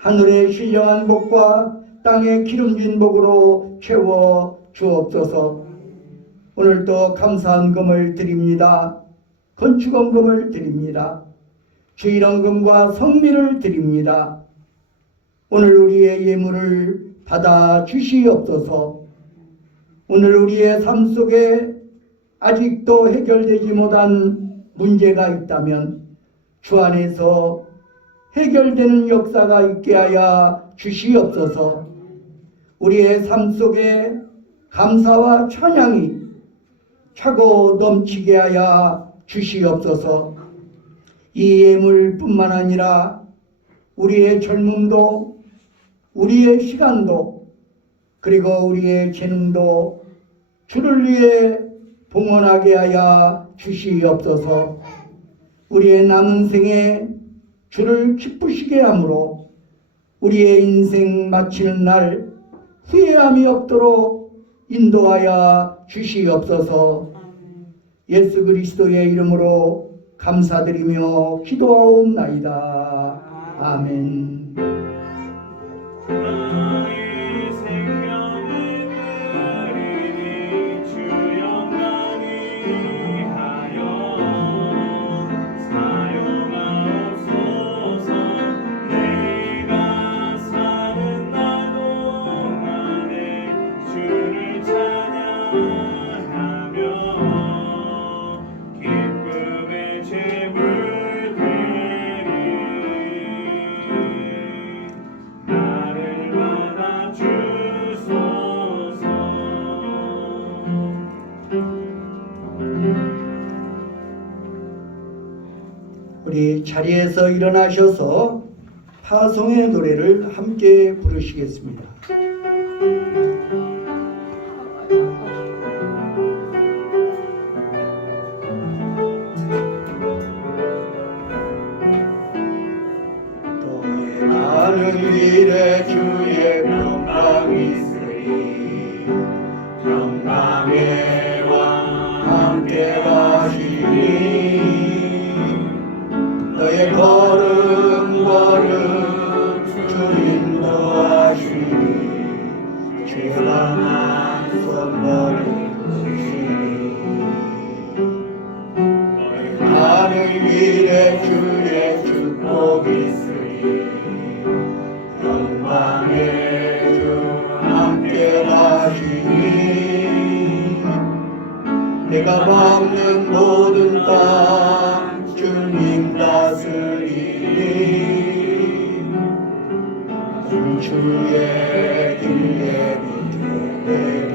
하늘의 신령한 복과 땅의 기름진 복으로 채워 주옵소서. 오늘도 감사한 금을 드립니다. 건축원금을 드립니다. 주일원금과 성미를 드립니다. 오늘 우리의 예물을 받아 주시옵소서. 오늘 우리의 삶 속에 아직도 해결되지 못한 문제가 있다면 주 안에서 해결되는 역사가 있게 하여 주시옵소서. 우리의 삶 속에 감사와 찬양이 차고 넘치게 하여 주시옵소서. 이 예물뿐만 아니라 우리의 젊음도 우리의 시간도 그리고 우리의 재능도 주를 위해 봉헌하게 하여 주시옵소서. 우리의 남은 생에 주를 기쁘시게 함으로 우리의 인생 마치는 날 후회함이 없도록 인도하여 주시옵소서. 예수 그리스도의 이름으로 감사드리며 기도하옵나이다. 아멘. 나의 생명을 드리니 주 영광이 하여 사용하옵소서. 내가 사는 날 동안에 주를 찬양하며 기쁨의 제물 드리니 나를 받아 주소서. 우리 자리에서 일어나셔서 파송의 노래를 함께 부르시겠습니다. 가는 길에 주의 평강이 있으리 평강의 왕 함께 하시니 너의 걸음 걸음 주 인도하시니 선물이시니 하늘 위에 주의 축복이 있으니 영광의 주 함께 하시니 내가 밟는 모든 땅 주님 다스리니 주의 길에 비추되리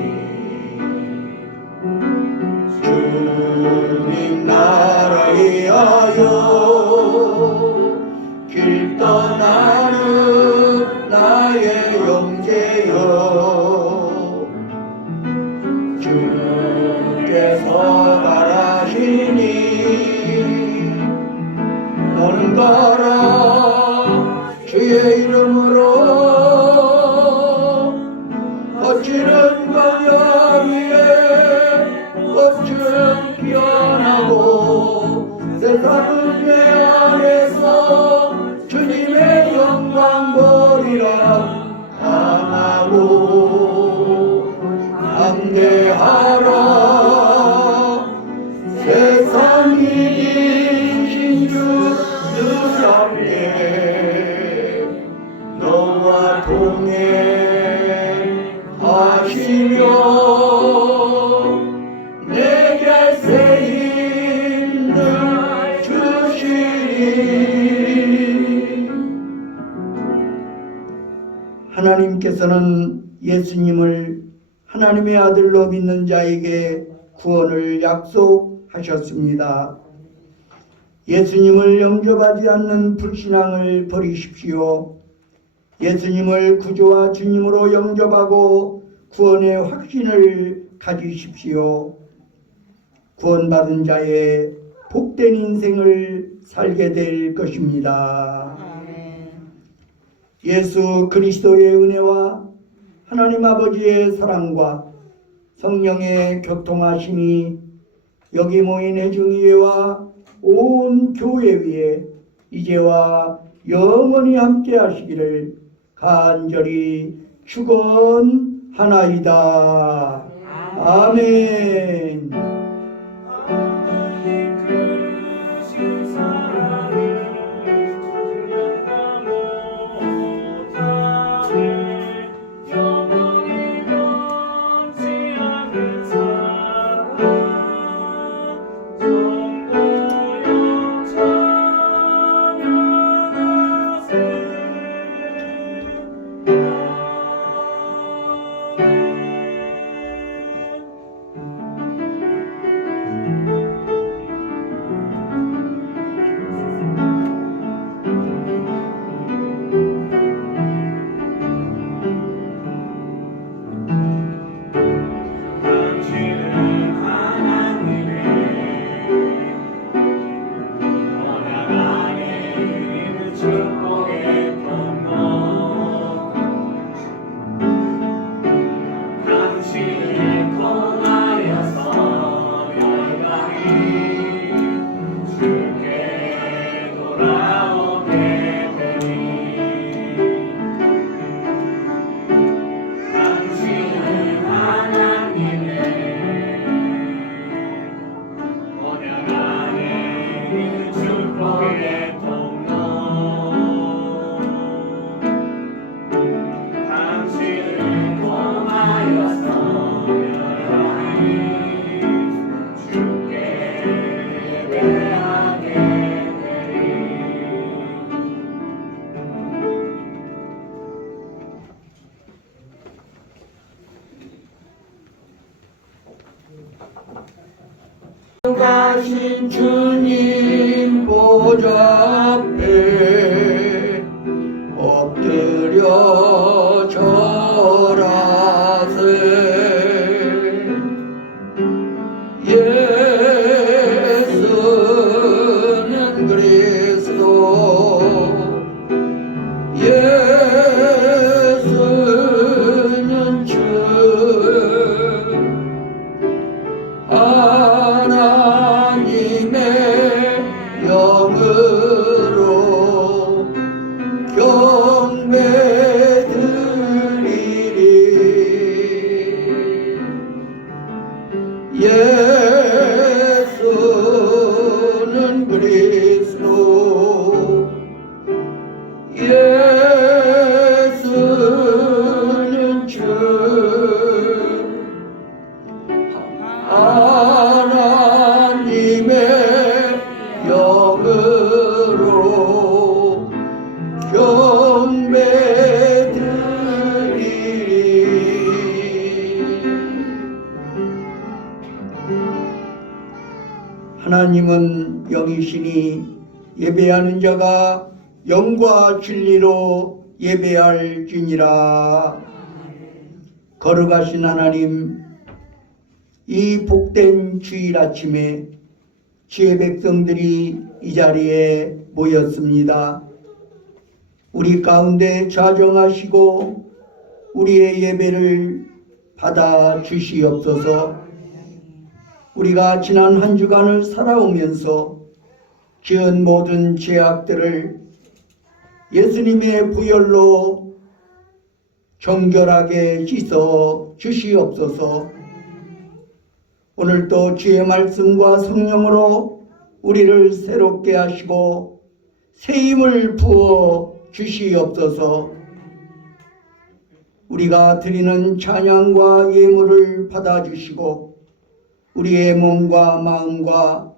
주님 나라 위하여 길 떠나는 나의 형제여 주께서 말하시니 너는 가라 주의 이름으로 거칠은 광야 위에 꽃은 피어나고 세상은 내 안에서 주님의 영광 보리라 하나고 담대하라 세상이 이긴 주 앞에 너와 동행하시며 내게 새 힘을 주시리. 하나님께서는 예수님을 하나님의 아들로 믿는 자에게 구원을 약속하셨습니다. 예수님을 영접하지 않는 불신앙을 버리십시오. 예수님을 구주와 주님으로 영접하고 구원의 확신을 가지십시오. 구원받은 자의 복된 인생을 살게 될 것입니다. 예수 그리스도의 은혜와 하나님 아버지의 사랑과 성령의 교통하심이 여기 모인 회중위회와 온 교회 위에 이제와 영원히 함께 하시기를 간절히 축원하나이다. 아멘. 하나님 크신 사랑을 증명다 못하네 영원히 변치 않는 사랑 성도여 찬양하세 당신은 하나님의 언약 안에 있는 축복의 통로 당신을 통하여서 열방이 주께 돌아오게 되니 당신은 하나님의 언약 안에 있는 축복의 통로 당신을 통하여서 열방이 주께 예배하게 되리 가신 주님 보좌 앞에 엎드려 절하세 예수는 그리스도 예수는 주 하나님의 예수는 그리스도 예수는 주 하나님의 영으로 경배드리리. 하나님은 영이시니 예배하는 자가 영과 진리로 예배할지니라. 거룩하신 하나님, 이 복된 주일 아침에 주의 백성들이 이 자리에 모였습니다. 우리 가운데 좌정하시고 우리의 예배를 받아 주시옵소서. 우리가 지난 한 주간을 살아오면서 지은 모든 죄악들을 예수님의 부혈로 정결하게 씻어 주시옵소서. 오늘도 주의 말씀과 성령으로 우리를 새롭게 하시고 새 힘을 부어 주시옵소서. 우리가 드리는 찬양과 예물을 받아주시고 우리의 몸과 마음과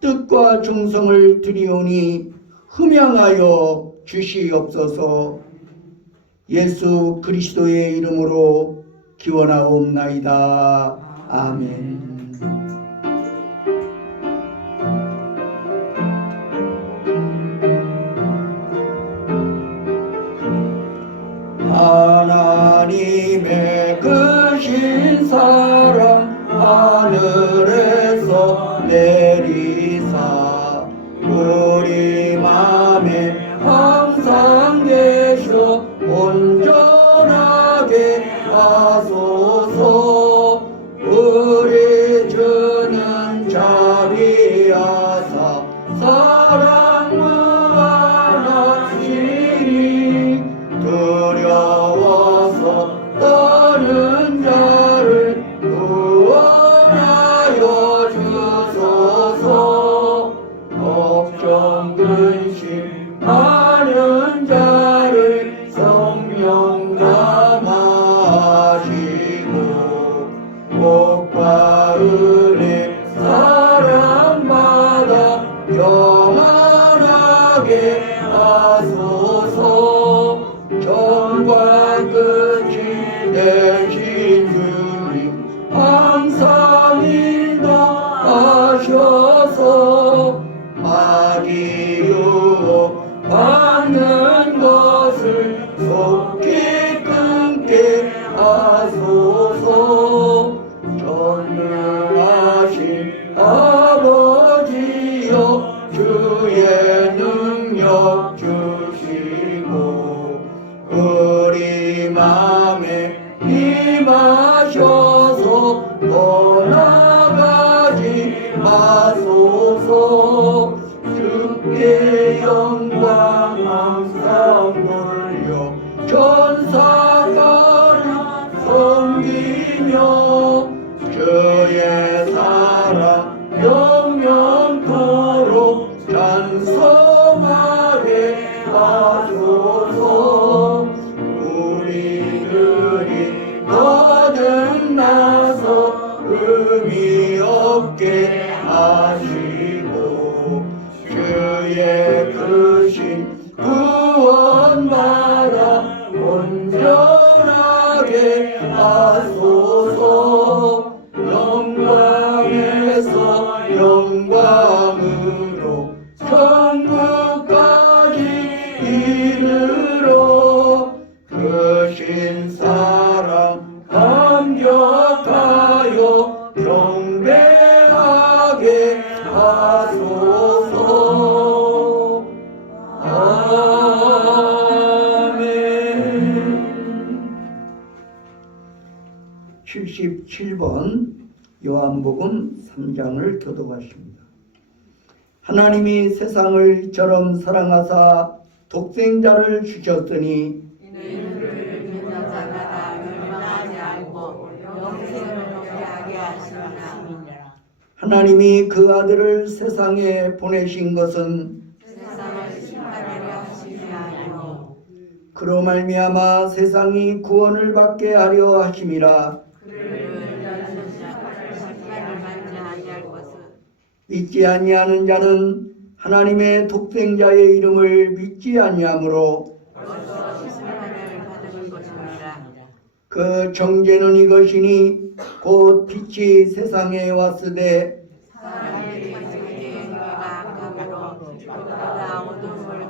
뜻과 정성을 드리오니 흠양하여 주시옵소서. 예수 그리스도의 이름으로 기원하옵나이다. 아멘. 하나님의 크신 사랑 하늘에서 내리사 우리 맘에 항상 계셔 온전하게 하소서. 우리 주는 자비하사 사랑 무한하시니 두려워서 떠는 자를 구원하여 주소서. 걱정 근심 많은 자를 성령 감하시고 복과 은혜 사랑받아 영원하게 하소서. 전과 끝이 되신 주님 항상 인도하셔서 마귀 유혹 받는 것을 속히 끊게 하소서. 전능하신 아버지여 주의 능력 주시고 우리 맘에 임하셔서 떠나가지 마소서. 주께 영광 항상 돌려 전사들을 섬기며 주의 사랑 영영토록 찬송하게 하소서. 우리들이 거듭나서 의미 없게 하시고 주의 크신 구원받아 온전하게 하소서. 영광에서 영광으로 천국까지 이르러 크신 사랑 감격하여 경배하게 하소서. 아멘. 77번 요한복음 3장을 교독하십니다. 하나님이 세상을 이처럼 사랑하사 독생자를 주셨으니 이는 그를 믿는 자마다 멸망하지 않고 영생을 얻게 하게 하심이라. 하나님이 그 아들을 세상에 보내신 것은 세상을 심판하려 하심이 아니요 그로 말미암아 세상이 구원을 받게 하려 하심이라. 그를 심판을 받지 아니할 것은 믿지 아니하는 자는 하나님의 독생자의 이름을 믿지 아니하므로 벌써 심판을 받은 것입니다. 그 정죄는 이것이니 곧 빛이 세상에 왔으되 사람들이 자기의 행위가 악함으로 그보다 어둠을 더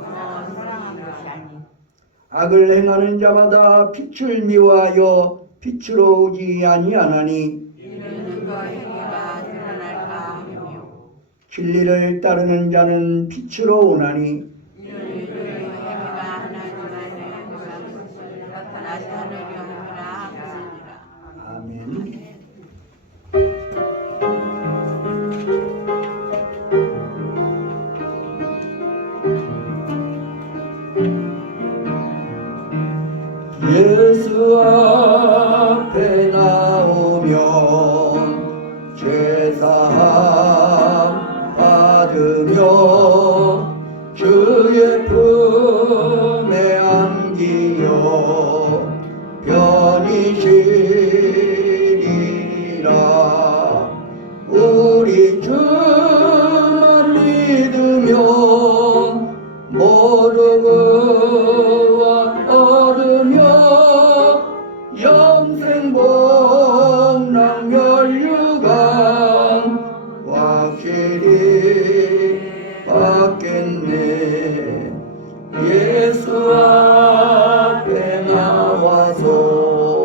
사랑하는 것이 아니 악을 행하는 자마다 빛을 미워하여 빛으로 오지 아니하나니 이는 그 행위가 드러날까 하며 진리를 따르는 자는 빛으로 오나니 이는 그 행위가 하나님의 것을 나타내려 함이라 하시니라. 아멘. 예수 앞에 나오면 죄사함 받으며 주의 품에 안기어 편히 쉬리라. 우리 주만 믿으면 모두 구원 얻으며 영생 복락 멸류관 확실히 받겠네. 예수 앞에 나와서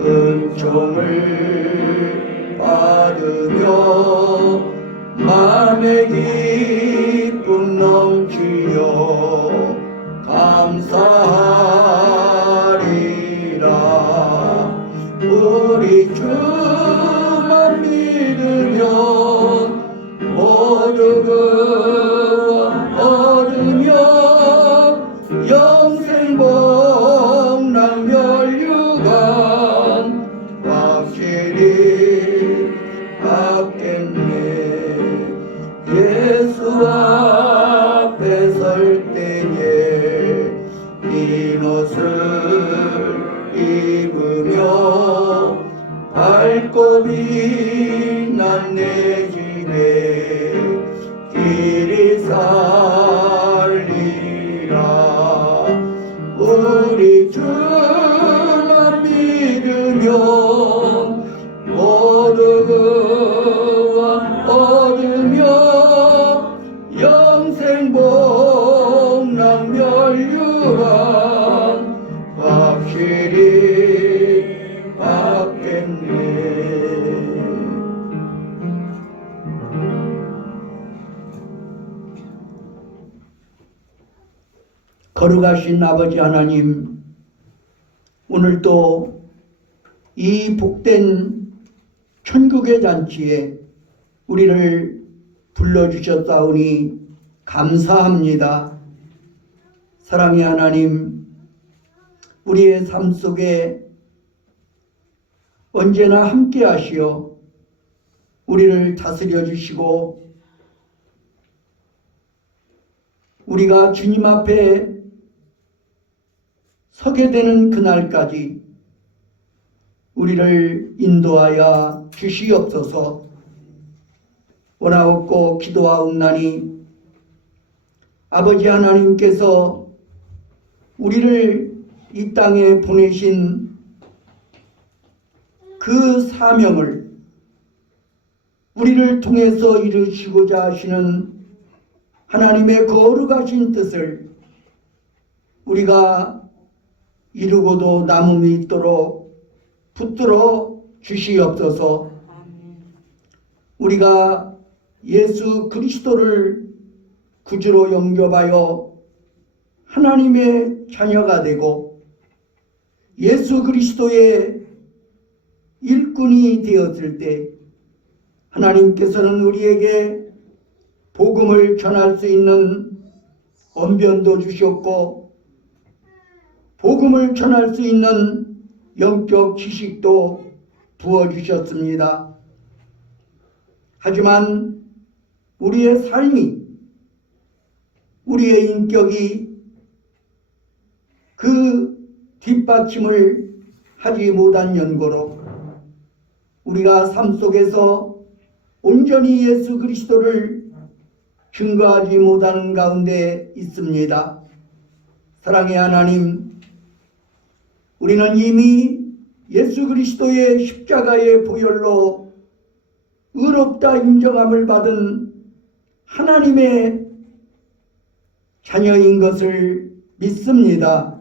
은총을 받으며 마음의 기쁨 넘치어 감사하리라. 우리 주만 믿으면 모두 구원 얻으며 영생 복락 멸류관 확실히 받겠네. 예수 앞에 설 때에 흰 옷을 입으며 밝고 빛난 내 집에 길이 살리라. 우리 주만 믿으면 모두 구원 얻으며 영생 복락 멸류관 확실히 받겠네. 거룩하신 아버지 하나님, 오늘도 이 복된 천국의 잔치에 우리를 불러주셨사오니 감사합니다. 사랑의 하나님, 우리의 삶 속에 언제나 함께 하시어 우리를 다스려 주시고 우리가 주님 앞에 서게 되는 그날까지 우리를 인도하여 주시옵소서. 원하옵고 기도하옵나니 아버지 하나님께서 우리를 이 땅에 보내신 그 사명을 우리를 통해서 이루시고자 하시는 하나님의 거룩하신 뜻을 우리가 이루고도 남음이 있도록 붙들어 주시옵소서. 우리가 예수 그리스도를 구주로 영접하여 하나님의 자녀가 되고 예수 그리스도의 일꾼이 되었을 때 하나님께서는 우리에게 복음을 전할 수 있는 언변도 주셨고 복음을 전할 수 있는 영적 지식도 부어주셨습니다. 하지만 우리의 삶이, 우리의 인격이 그 뒷받침을 하지 못한 연고로 우리가 삶 속에서 온전히 예수 그리스도를 증거하지 못하는 가운데 있습니다. 사랑의 하나님, 우리는 이미 예수 그리스도의 십자가의 보혈로 의롭다 인정함을 받은 하나님의 자녀인 것을 믿습니다.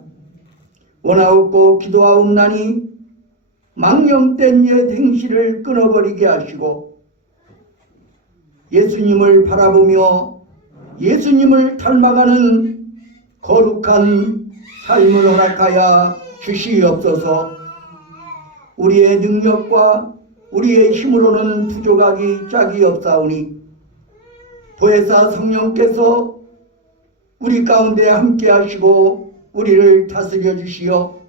원하옵고 기도하옵나니 망령된 옛 행실을 끊어버리게 하시고 예수님을 바라보며 예수님을 닮아가는 거룩한 삶을 허락하여 주시옵소서. 우리의 능력과 우리의 힘으로는 부족하기 짝이 없사오니 보혜사 성령께서 우리 가운데 함께 하시고 우리를 다스려 주시어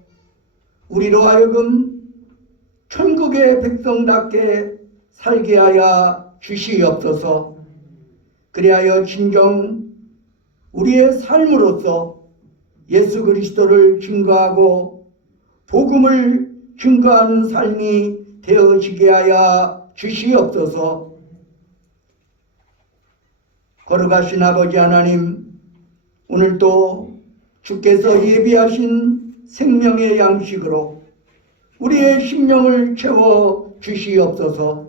우리로 하여금 천국의 백성답게 살게 하여 주시옵소서. 그리하여 진정 우리의 삶으로서 예수 그리스도를 증거하고 복음을 증거하는 삶이 되어지게 하여 주시옵소서. 거룩하신 아버지 하나님, 오늘도 주께서 예비하신 생명의 양식으로 우리의 심령을 채워 주시옵소서.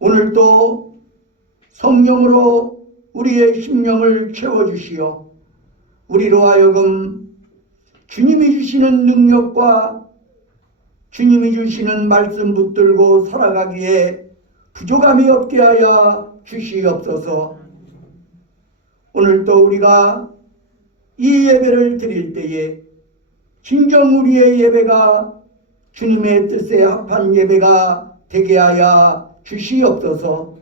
오늘도 성령으로 우리의 심령을 채워 주시어 우리로 하여금 주님이 주시는 능력과 주님이 주시는 말씀 붙들고 살아가기에 부족함이 없게 하여 주시옵소서. 오늘도 우리가 이 예배를 드릴 때에 진정 우리의 예배가 주님의 뜻에 합한 예배가 되게 하여 주시옵소서.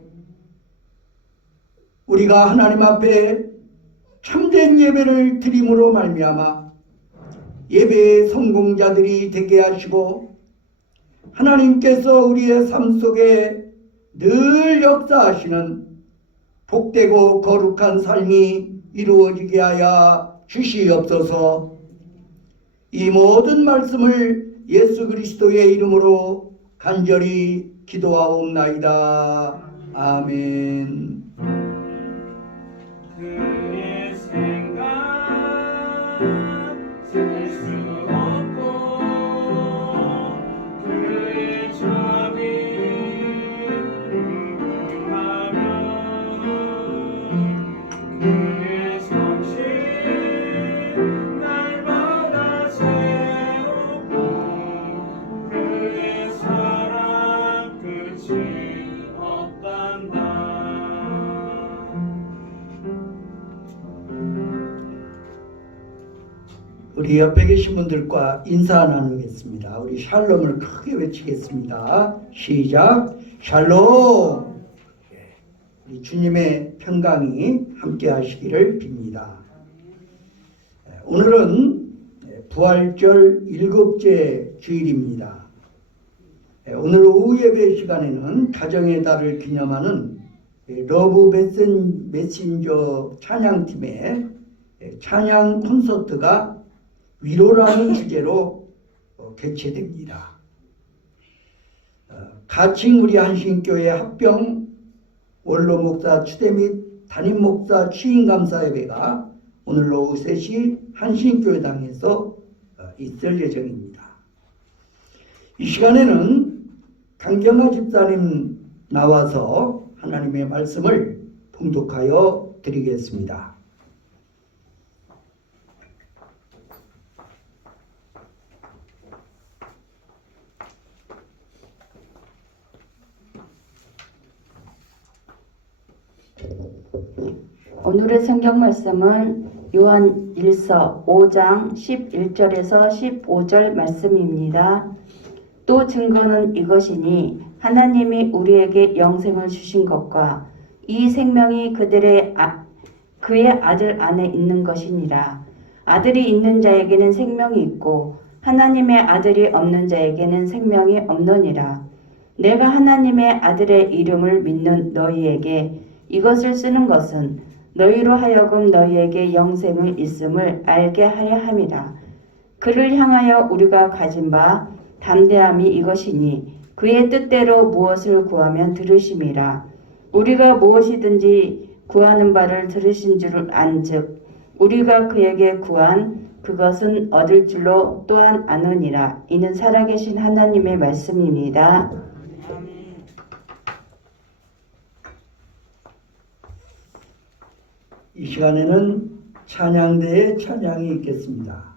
우리가 하나님 앞에 참된 예배를 드림으로 말미암아 예배의 성공자들이 되게 하시고 하나님께서 우리의 삶 속에 늘 역사하시는 복되고 거룩한 삶이 이루어지게 하여 주시옵소서. 이 모든 말씀을 예수 그리스도의 이름으로 간절히 기도하옵나이다. 아멘. 그의 생각 쓸 수 없고 그의 자비 궁금하면 그의 성실 날마다 새롭고 그의 사랑 끝이 없단다. 우리 옆에 계신 분들과 인사 나누겠습니다. 우리 샬롬을 크게 외치겠습니다. 시작. 샬롬. 우리 주님의 평강이 함께 하시기를 빕니다. 오늘은 부활절 7째 주일입니다. 오늘 오후 예배 시간에는 가정의 달을 기념하는 러브 메신저 찬양팀의 찬양 콘서트가 위로라는 주제로 개최됩니다. 가칭 우리 한신교회 합병 원로 목사 추대 및 담임 목사 취임 감사 예배가 오늘 오후 3시 한신교회당에서 있을 예정입니다. 이 시간에는 강경화 집사님 나와서 하나님의 말씀을 봉독하여 드리겠습니다. 오늘의 성경 말씀은 요한 1서 5장 11절에서 15절 말씀입니다. 또 증거는 이것이니 하나님이 우리에게 영생을 주신 것과 이 생명이 그의 아들 안에 있는 것이니라. 아들이 있는 자에게는 생명이 있고 하나님의 아들이 없는 자에게는 생명이 없느니라. 내가 하나님의 아들의 이름을 믿는 너희에게 이것을 쓰는 것은 너희로 하여금 너희에게 영생을 있음을 알게 하려 함이라. 그를 향하여 우리가 가진 바 담대함이 이것이니 그의 뜻대로 무엇을 구하면 들으심이라. 우리가 무엇이든지 구하는 바를 들으신 줄 안즉 우리가 그에게 구한 그것은 얻을 줄로 또한 아느니라. 이는 살아계신 하나님의 말씀입니다. 이 시간에는 찬양대의 찬양이 있겠습니다.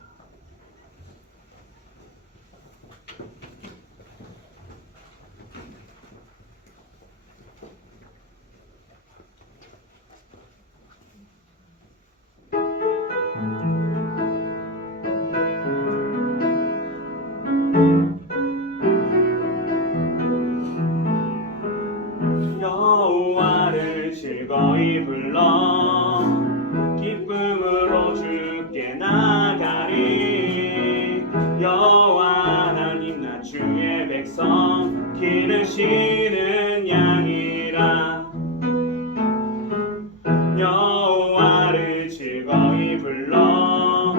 여호와를 즐거이 불러 기쁨으로 주께 나가리. 여호와 하나님 나 주의 백성 기르시는 양이라. 여호와를 즐거이 불러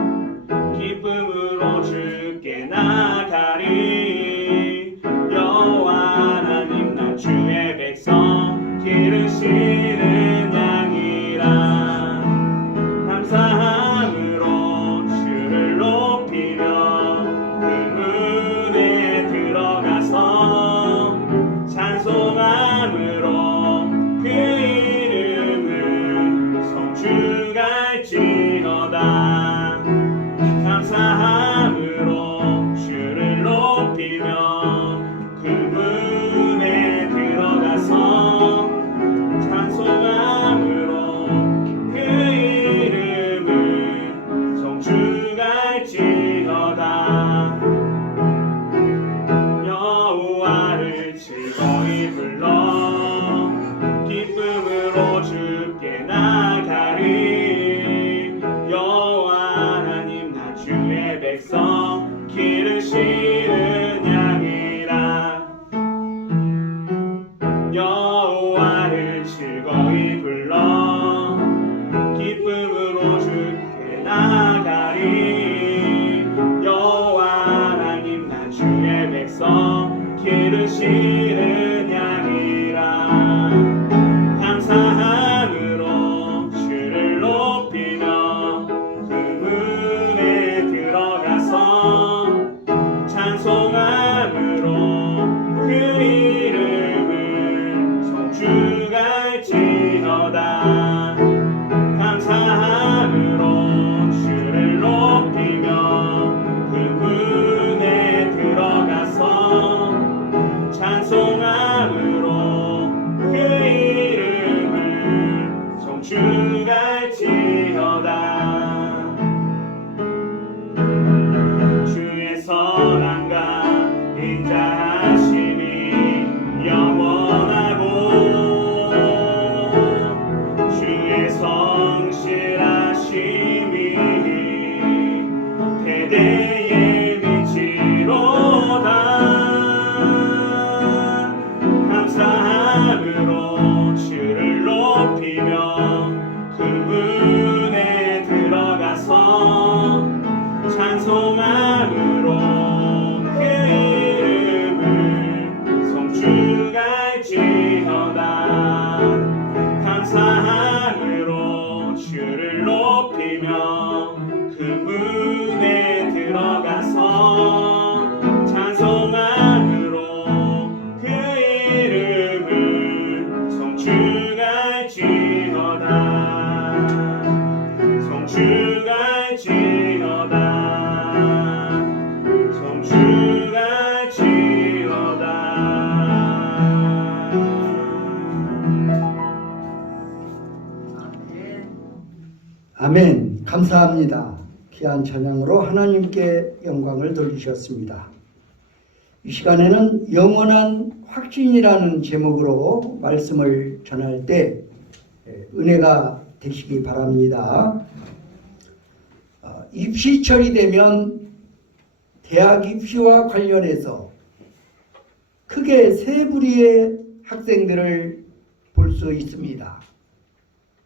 기쁨으로 주께 나가리. 여호와 하나님 나 주의 백성 기르시는 양이라. 감사함으로 주를 높이며 그 문에 들어가서 찬송함으로 그 이름을 성축할지어다. 감사함으로 주를 높이며 그 문에 들어가서 찬송함으로 그 이름을 성축할지어다. 여호와를 즐거이 불러 기쁨으로 주께 나가리. 여호와 하나님 나 주의 백성 기르시는 양이라. 여호와를 즐거이 불러 기쁨으로 주께 나가리. 여호와 하나님 나 주의 백성 기르시는 양이라. 감사함으로 주를 높이며 그 문에 들어가서 찬송함으로 그 이름을 성축할지어다. 감사함으로 주를 높이며 그 문에 들어가서 찬송함으로 그 이름을 성축할지어다. 주의 선함과 인자하심이 영원하고 주의 성실하심이 대대에 미치로다. 감사함으로 주를 높이며 그 문에 들어가서 찬송함으로 그 이름을 성축할지어다. 감사함으로 주를 높이며 그 문에 들어가서 찬송함으로 그 이름을 성축할지어다. 성축할지어다. 아멘. 감사합니다. 귀한 찬양으로 하나님께 영광을 돌리셨습니다. 이 시간에는 영원한 확신이라는 제목으로 말씀을 전할 때 은혜가 되시기 바랍니다. 입시철이 되면 대학 입시와 관련해서 크게 세 부류의 학생들을 볼 수 있습니다.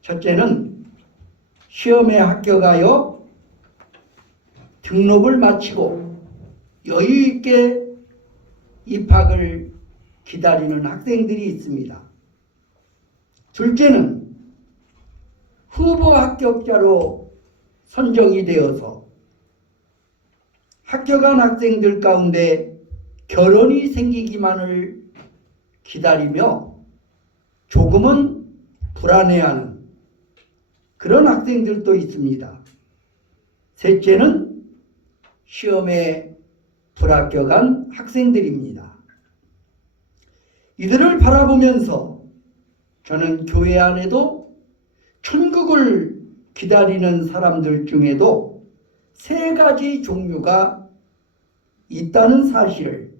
첫째는 시험에 합격하여 등록을 마치고 여유 있게 입학을 기다리는 학생들이 있습니다. 둘째는 후보 합격자로 선정이 되어서 합격한 학생들 가운데 결혼이 생기기만을 기다리며 조금은 불안해하는 그런 학생들도 있습니다. 셋째는 시험에 불합격한 학생들입니다. 이들을 바라보면서 저는 교회 안에도 천국을 기다리는 사람들 중에도 세 가지 종류가 있다는 사실을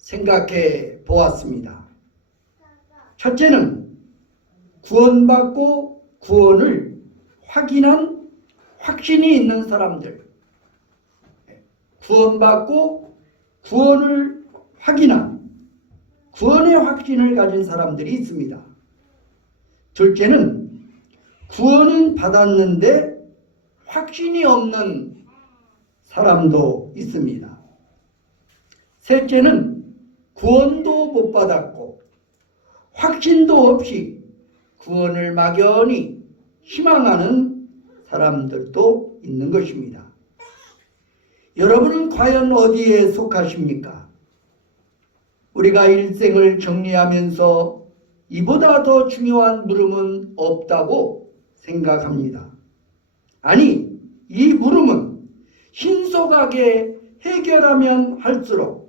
생각해 보았습니다. 첫째는 구원받고 구원을 확인한 확신이 있는 사람들, 구원받고 구원을 확인한 구원의 확신을 가진 사람들이 있습니다. 둘째는 구원은 받았는데 확신이 없는 사람도 있습니다. 셋째는 구원도 못 받았고 확신도 없이 구원을 막연히 희망하는 사람들도 있는 것입니다. 여러분은 과연 어디에 속하십니까? 우리가 일생을 정리하면서 이보다 더 중요한 물음은 없다고 생각합니다. 아니, 이 물음은 신속하게 해결하면 할수록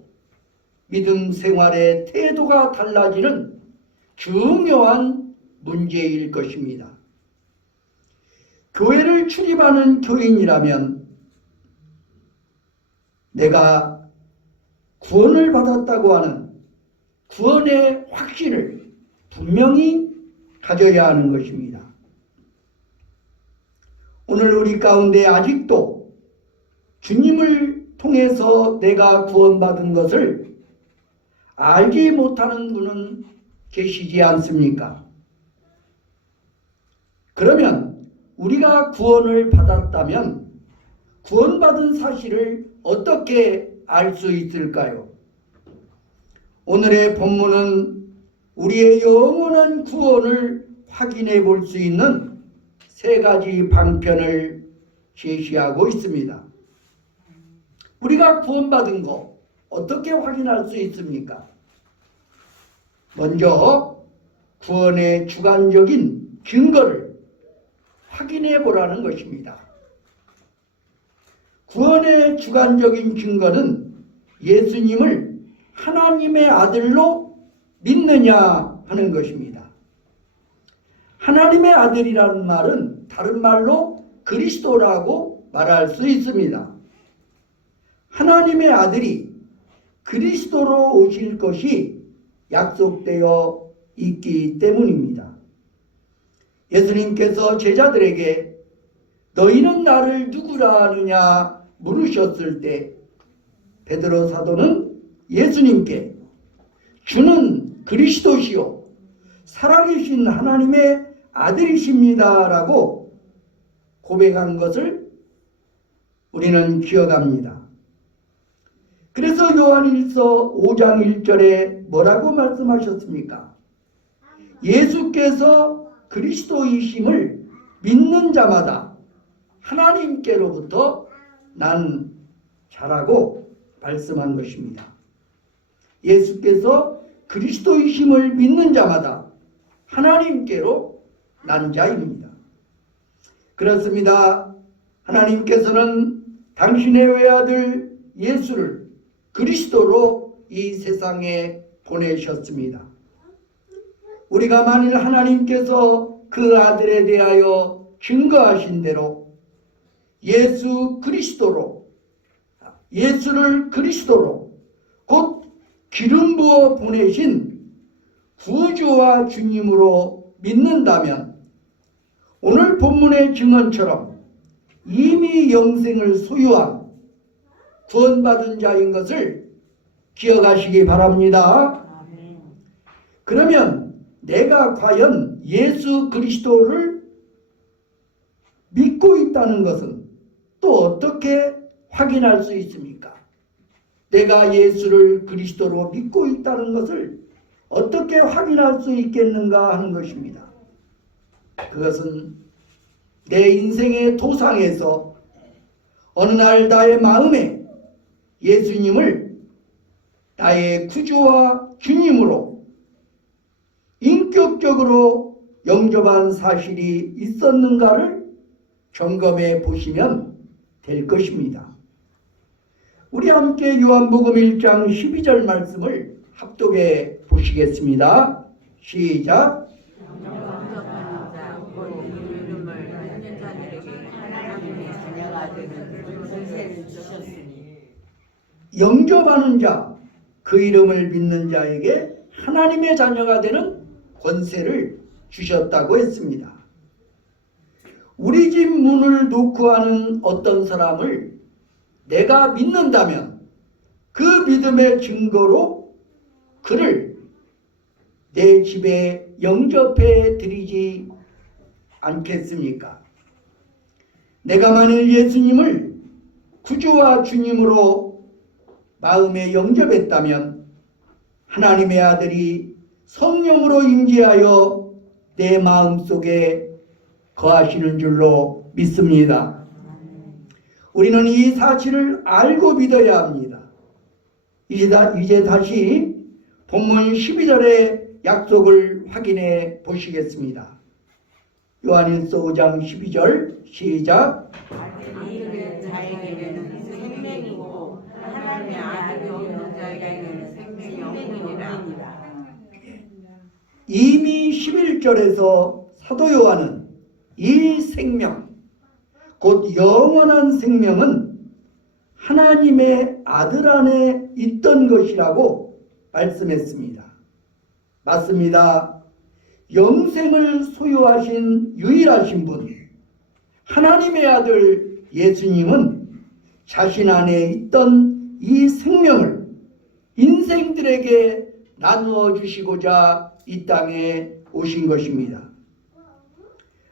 믿음 생활의 태도가 달라지는 중요한 문제일 것입니다. 교회를 출입하는 교인이라면 내가 구원을 받았다고 하는 구원의 확신을 분명히 가져야 하는 것입니다. 오늘 우리 가운데 아직도 주님을 통해서 내가 구원받은 것을 알지 못하는 분은 계시지 않습니까? 그러면 우리가 구원을 받았다면 구원받은 사실을 어떻게 알 수 있을까요? 오늘의 본문은 우리의 영원한 구원을 확인해 볼 수 있는 세 가지 방편을 제시하고 있습니다. 우리가 구원받은 거 어떻게 확인할 수 있습니까? 먼저 구원의 주관적인 근거를 확인해 보라는 것입니다. 구원의 주관적인 근거는 예수님을 하나님의 아들로 믿느냐 하는 것입니다. 하나님의 아들이라는 말은 다른 말로 그리스도라고 말할 수 있습니다. 하나님의 아들이 그리스도로 오실 것이 약속되어 있기 때문입니다. 예수님께서 제자들에게 너희는 나를 누구라 하느냐 물으셨을 때 베드로 사도는 예수님께 주는 그리스도시요 살아계신 하나님의 아들이십니다 라고 고백한 것을 우리는 기억합니다. 그래서 요한일서 5장 1절에 뭐라고 말씀하셨습니까? 예수께서 그리스도이심을 믿는 자마다 하나님께로부터 난 자라고 말씀한 것입니다. 예수께서 그리스도이심을 믿는 자마다 하나님께로 난 자입니다. 그렇습니다. 하나님께서는 당신의 외아들 예수를 그리스도로 이 세상에 보내셨습니다. 우리가 만일 하나님께서 그 아들에 대하여 증거하신 대로 예수를 그리스도로 곧 기름 부어 보내신 구주와 주님으로 믿는다면 오늘 본문의 증언처럼 이미 영생을 소유한 구원받은 자인 것을 기억하시기 바랍니다. 그러면 내가 과연 예수 그리스도를 믿고 있다는 것은 또 어떻게 확인할 수 있습니까? 내가 예수를 그리스도로 믿고 있다는 것을 어떻게 확인할 수 있겠는가 하는 것입니다. 그것은 내 인생의 도상에서 어느 날 나의 마음에 예수님을 나의 구주와 주님으로 인격적으로 영접한 사실이 있었는가를 점검해 보시면 될 것입니다. 우리 함께 요한복음 1장 12절 말씀을 합독해 보시겠습니다. 시작. 영접하는 자, 곧 이름을 받는 자들에게 하나님의 자녀가 되는 권세를 주셨으니. 영접하는 자, 그 이름을 믿는 자에게 하나님의 자녀가 되는 권세를 주셨다고 했습니다. 우리 집 문을 놓고 하는 어떤 사람을 내가 믿는다면 그 믿음의 증거로 그를 내 집에 영접해 드리지 않겠습니까? 내가 만일 예수님을 구주와 주님으로 마음에 영접했다면 하나님의 아들이 성령으로 임재하여 내 마음속에 거하시는 줄로 믿습니다. 우리는 이 사실을 알고 믿어야 합니다. 이제 다시 본문 12절의 약속을 확인해 보시겠습니다. 요한일서 5장 12절 시작. 아들이 자에게는 생명이고 하나님의 아들이 없는 자에게는 생명이니라. 이미 11절에서 사도 요한은 이 생명, 곧 영원한 생명은 하나님의 아들 안에 있던 것이라고 말씀했습니다. 맞습니다. 영생을 소유하신 유일하신 분, 하나님의 아들 예수님은 자신 안에 있던 이 생명을 인생들에게 나누어 주시고자 이 땅에 오신 것입니다.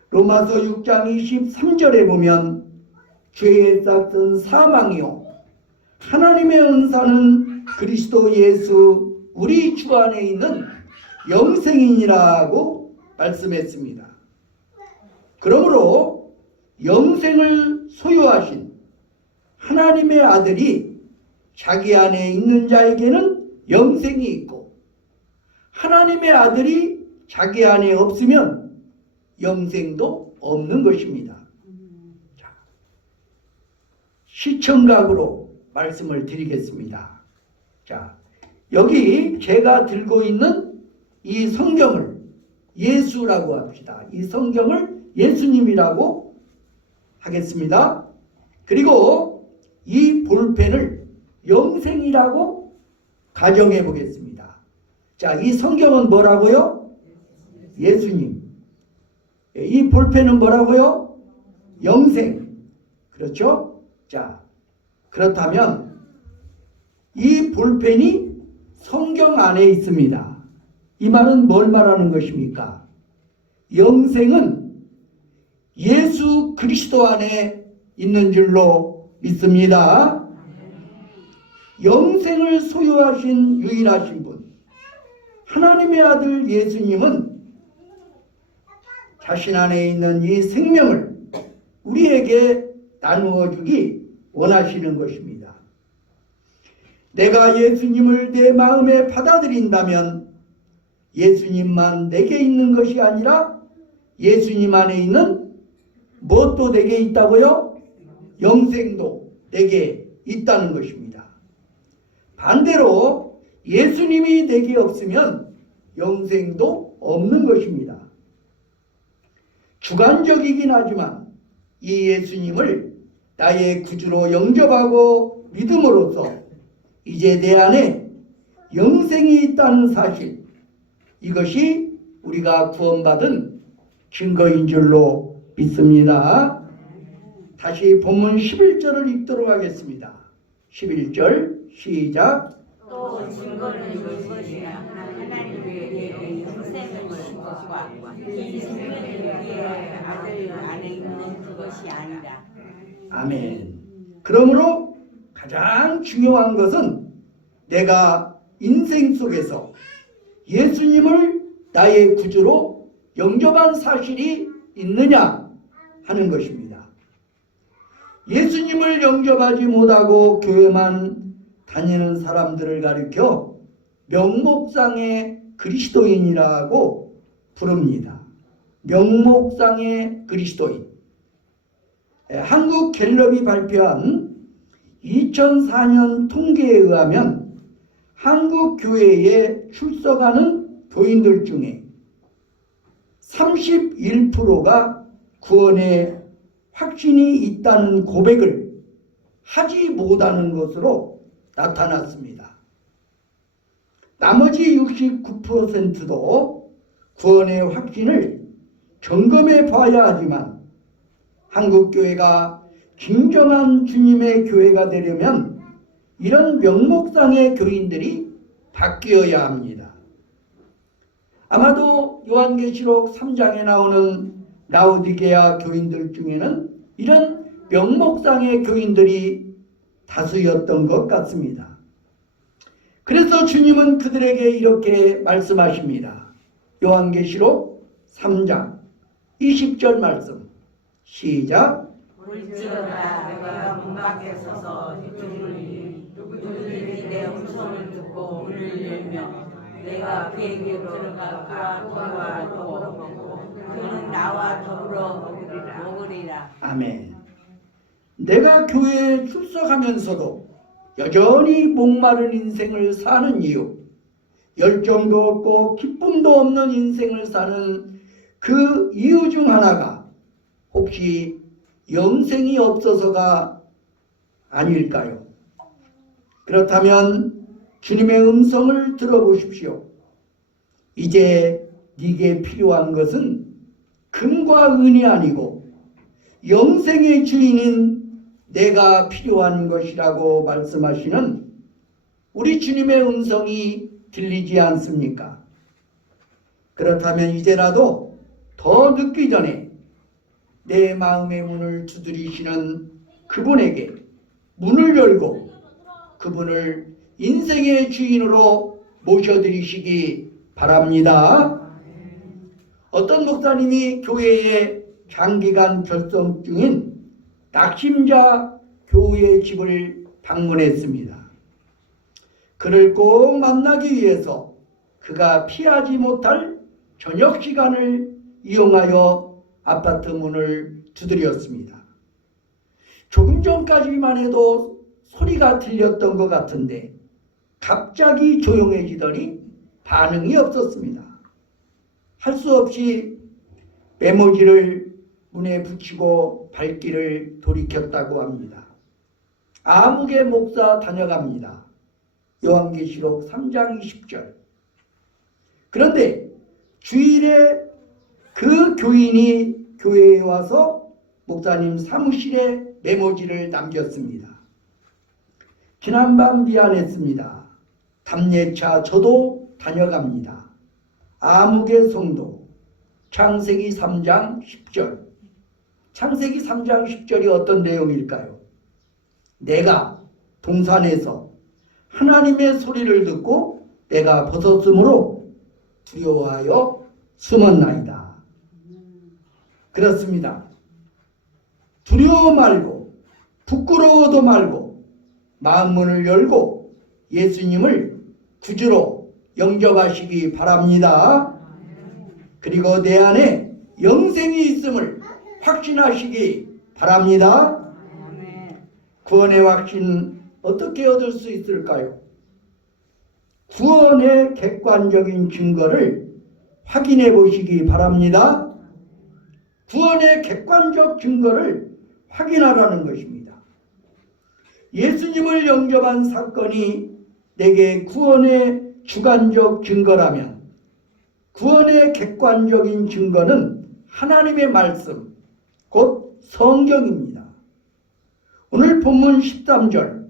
로마서 6장 23절에 보면 죄의 싹은 사망이요 하나님의 은사는 그리스도 예수 우리 주 안에 있는 영생이니라고 말씀했습니다. 그러므로 영생을 소유하신 하나님의 아들이 자기 안에 있는 자에게는 영생이 있고 하나님의 아들이 자기 안에 없으면 영생도 없는 것입니다. 자, 시청각으로 말씀을 드리겠습니다. 자, 여기 제가 들고 있는 이 성경을 예수라고 합시다. 이 성경을 예수님이라고 하겠습니다. 그리고 이 볼펜을 영생이라고 가정해 보겠습니다. 자, 이 성경은 뭐라고요? 예수님. 이 볼펜은 뭐라고요? 영생. 그렇죠? 자, 그렇다면 이 볼펜이 성경 안에 있습니다. 이 말은 뭘 말하는 것입니까? 영생은 예수 그리스도 안에 있는 줄로 믿습니다. 영생을 소유하신 유일하신 분, 하나님의 아들 예수님은 자신 안에 있는 이 생명을 우리에게 나누어 주기 원하시는 것입니다. 내가 예수님을 내 마음에 받아들인다면 예수님만 내게 있는 것이 아니라 예수님 안에 있는 무엇도 내게 있다고요? 영생도 내게 있다는 것입니다. 반대로 예수님이 내게 없으면 영생도 없는 것입니다. 주관적이긴 하지만 이 예수님을 나의 구주로 영접하고 믿음으로써 이제 내 안에 영생이 있다는 사실, 이것이 우리가 구원받은 증거인 줄로 믿습니다. 다시 본문 11절을 읽도록 하겠습니다. 11절 시작. 또 증거는 이것이냐 하나님 외에 인생을 신 것과 이 생명을 위해 아들 안에 있는 그것이 아니라. 아멘. 그러므로 가장 중요한 것은 내가 인생 속에서 예수님을 나의 구주로 영접한 사실이 있느냐 하는 것입니다. 예수님을 영접하지 못하고 교회만 다니는 사람들을 가리켜 명목상의 그리스도인이라고 부릅니다. 명목상의 그리스도인. 한국 갤럽이 발표한 2004년 통계에 의하면 한국 교회에 출석하는 교인들 중에 31%가 구원의 확신이 있다는 고백을 하지 못하는 것으로 나타났습니다. 나머지 69%도 구원의 확신을 점검해 봐야 하지만 한국 교회가 진정한 주님의 교회가 되려면 이런 명목상의 교인들이 바뀌어야 합니다. 아마도 요한계시록 3장에 나오는 라오디게아 교인들 중에는 이런 명목상의 교인들이 다수였던 것 같습니다. 그래서 주님은 그들에게 이렇게 말씀하십니다. 요한계시록 3장 20절 말씀 시작. 볼지어다 내가 문 밖에 서서 누구니 누구든지 내 음성을 듣고 문을 열며 내가 그에게로 들어가 그와 더불어 먹고 그는 나와 더불어 먹으리라. 아멘. 내가 교회에 출석하면서도 여전히 목마른 인생을 사는 이유, 열정도 없고 기쁨도 없는 인생을 사는 그 이유 중 하나가 혹시 영생이 없어서가 아닐까요? 그렇다면 주님의 음성을 들어보십시오. 이제 네게 필요한 것은 금과 은이 아니고 영생의 주인인 내가 필요한 것이라고 말씀하시는 우리 주님의 음성이 들리지 않습니까? 그렇다면 이제라도 더 늦기 전에 내 마음의 문을 두드리시는 그분에게 문을 열고 그분을 인생의 주인으로 모셔드리시기 바랍니다. 어떤 목사님이 교회에 장기간 결성 중인 낙심자 교우의 집을 방문했습니다. 그를 꼭 만나기 위해서 그가 피하지 못할 저녁 시간을 이용하여 아파트 문을 두드렸습니다. 조금 전까지만 해도 소리가 들렸던 것 같은데 갑자기 조용해지더니 반응이 없었습니다. 할 수 없이 메모지를 문에 붙이고 발길을 돌이켰다고 합니다. 아무개 목사 다녀갑니다. 요한계시록 3장 20절. 그런데 주일에 그 교인이 교회에 와서 목사님 사무실에 메모지를 남겼습니다. 지난밤 미안했습니다. 답례차 저도 다녀갑니다. 아무개 성도. 창세기 3장 10절. 창세기 3장 10절이 어떤 내용일까요? 내가 동산에서 하나님의 소리를 듣고 내가 벗었으므로 두려워하여 숨었나이다. 그렇습니다. 두려워 말고 부끄러워도 말고 마음문을 열고 예수님을 구주로 영접하시기 바랍니다. 그리고 내 안에 영생이 있음을 확신하시기 바랍니다. 구원의 확신 어떻게 얻을 수 있을까요? 구원의 객관적인 증거를 확인해 보시기 바랍니다. 구원의 객관적 증거를 확인하라는 것입니다. 예수님을 영접한 사건이 내게 구원의 주관적 증거라면 구원의 객관적인 증거는 하나님의 말씀, 곧 성경입니다. 오늘 본문 13절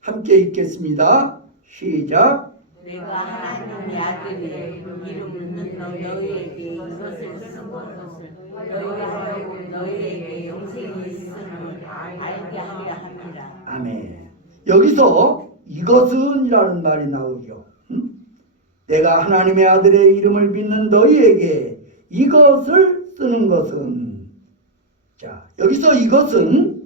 함께 읽겠습니다. 시작. 내가 하나님의 아들의 이름은 너희에게 이것을 쓴 것을 너희하고 너희에게 영생이 있음을 알게 하려 함이라. 아멘. 여기서 이것은이라는 말이 나오죠. 내가 하나님의 아들의 이름을 믿는 너희에게 이것을 쓰는 것은, 자, 여기서 이것은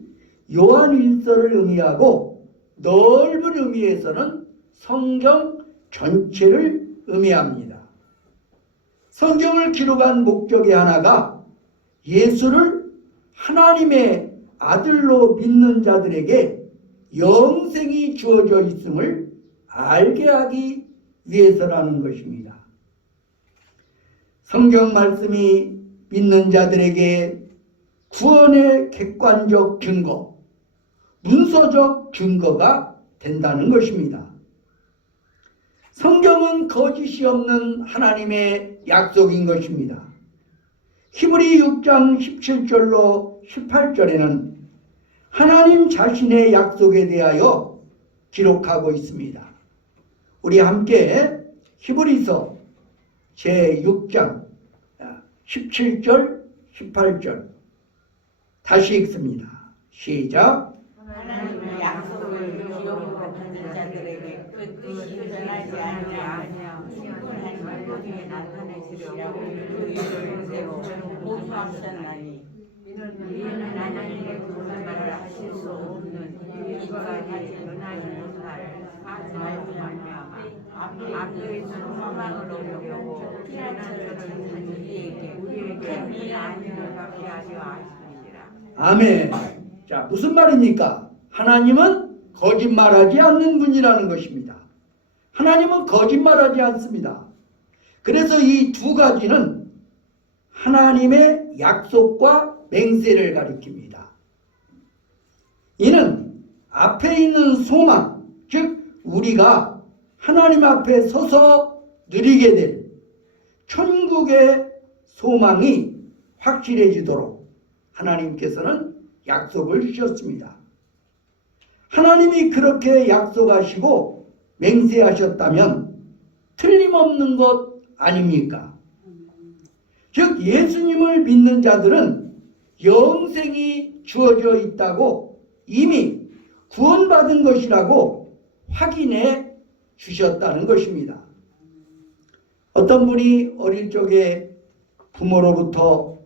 요한일서를 의미하고 넓은 의미에서는 성경 전체를 의미합니다. 성경을 기록한 목적의 하나가 예수를 하나님의 아들로 믿는 자들에게 영생이 주어져 있음을 알게 하기 위해서라는 것입니다. 성경 말씀이 믿는 자들에게 구원의 객관적 증거, 문서적 증거가 된다는 것입니다. 성경은 거짓이 없는 하나님의 약속인 것입니다. 히브리 6장 17절로 18절에는 하나님 자신의 약속에 대하여 기록하고 있습니다. 우리 함께 히브리서 제6장 17절 18절 다시 읽습니다. 시작. 하나님의 약속을 기업으로 받는 자들에게 그 뜻이 변하지 아니하며 충분한 말씀에 나타내시려고 그 일을 새로 보수하셨나니 이는 하나님의 구원을 하실 수 없는 이까지 변하지 못할 말씀하며 앞에 소망을 얻으려고 피난처를 우리에게 큰 미안을 받게 하려 하십니다. 아멘. 자, 무슨 말입니까? 하나님은 거짓말하지 않는 분이라는 것입니다. 하나님은 거짓말하지 않습니다. 그래서 이 두 가지는 하나님의 약속과 맹세를 가리킵니다. 이는 앞에 있는 소망, 즉 우리가 하나님 앞에 서서 누리게 될 천국의 소망이 확실해지도록 하나님께서는 약속을 주셨습니다. 하나님이 그렇게 약속하시고 맹세하셨다면 틀림없는 것 아닙니까? 즉 예수님을 믿는 자들은 영생이 주어져 있다고 이미 구원받은 것이라고 확인해 주셨다는 것입니다. 어떤 분이 어릴 적에 부모로부터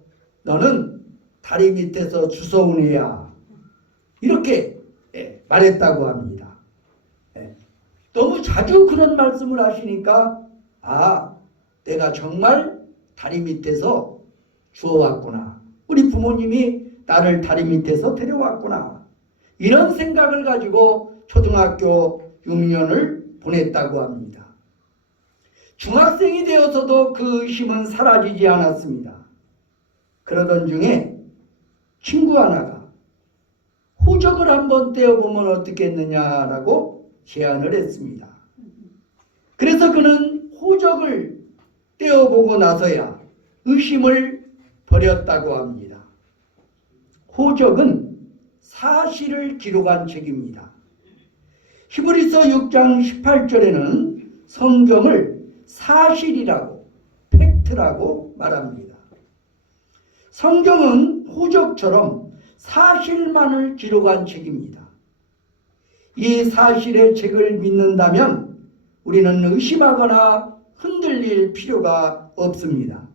너는 다리 밑에서 주워온 애야 이렇게 말했다고 합니다. 너무 자주 그런 말씀을 하시니까 내가 정말 다리 밑에서 주워왔구나. 우리 부모님이 나를 다리 밑에서 데려왔구나. 이런 생각을 가지고 초등학교 6년을 보냈다고 합니다. 중학생이 되어서도 그 의심은 사라지지 않았습니다. 그러던 중에 친구 하나가 호적을 한번 떼어보면 어떻겠느냐라고 제안을 했습니다. 그래서 그는 호적을 떼어보고 나서야 의심을 버렸다고 합니다. 호적은 사실을 기록한 책입니다. 히브리서 6장 18절에는 성경을 사실이라고, 팩트라고 말합니다. 성경은 호적처럼 사실만을 기록한 책입니다. 이 사실의 책을 믿는다면 우리는 의심하거나 흔들릴 필요가 없습니다.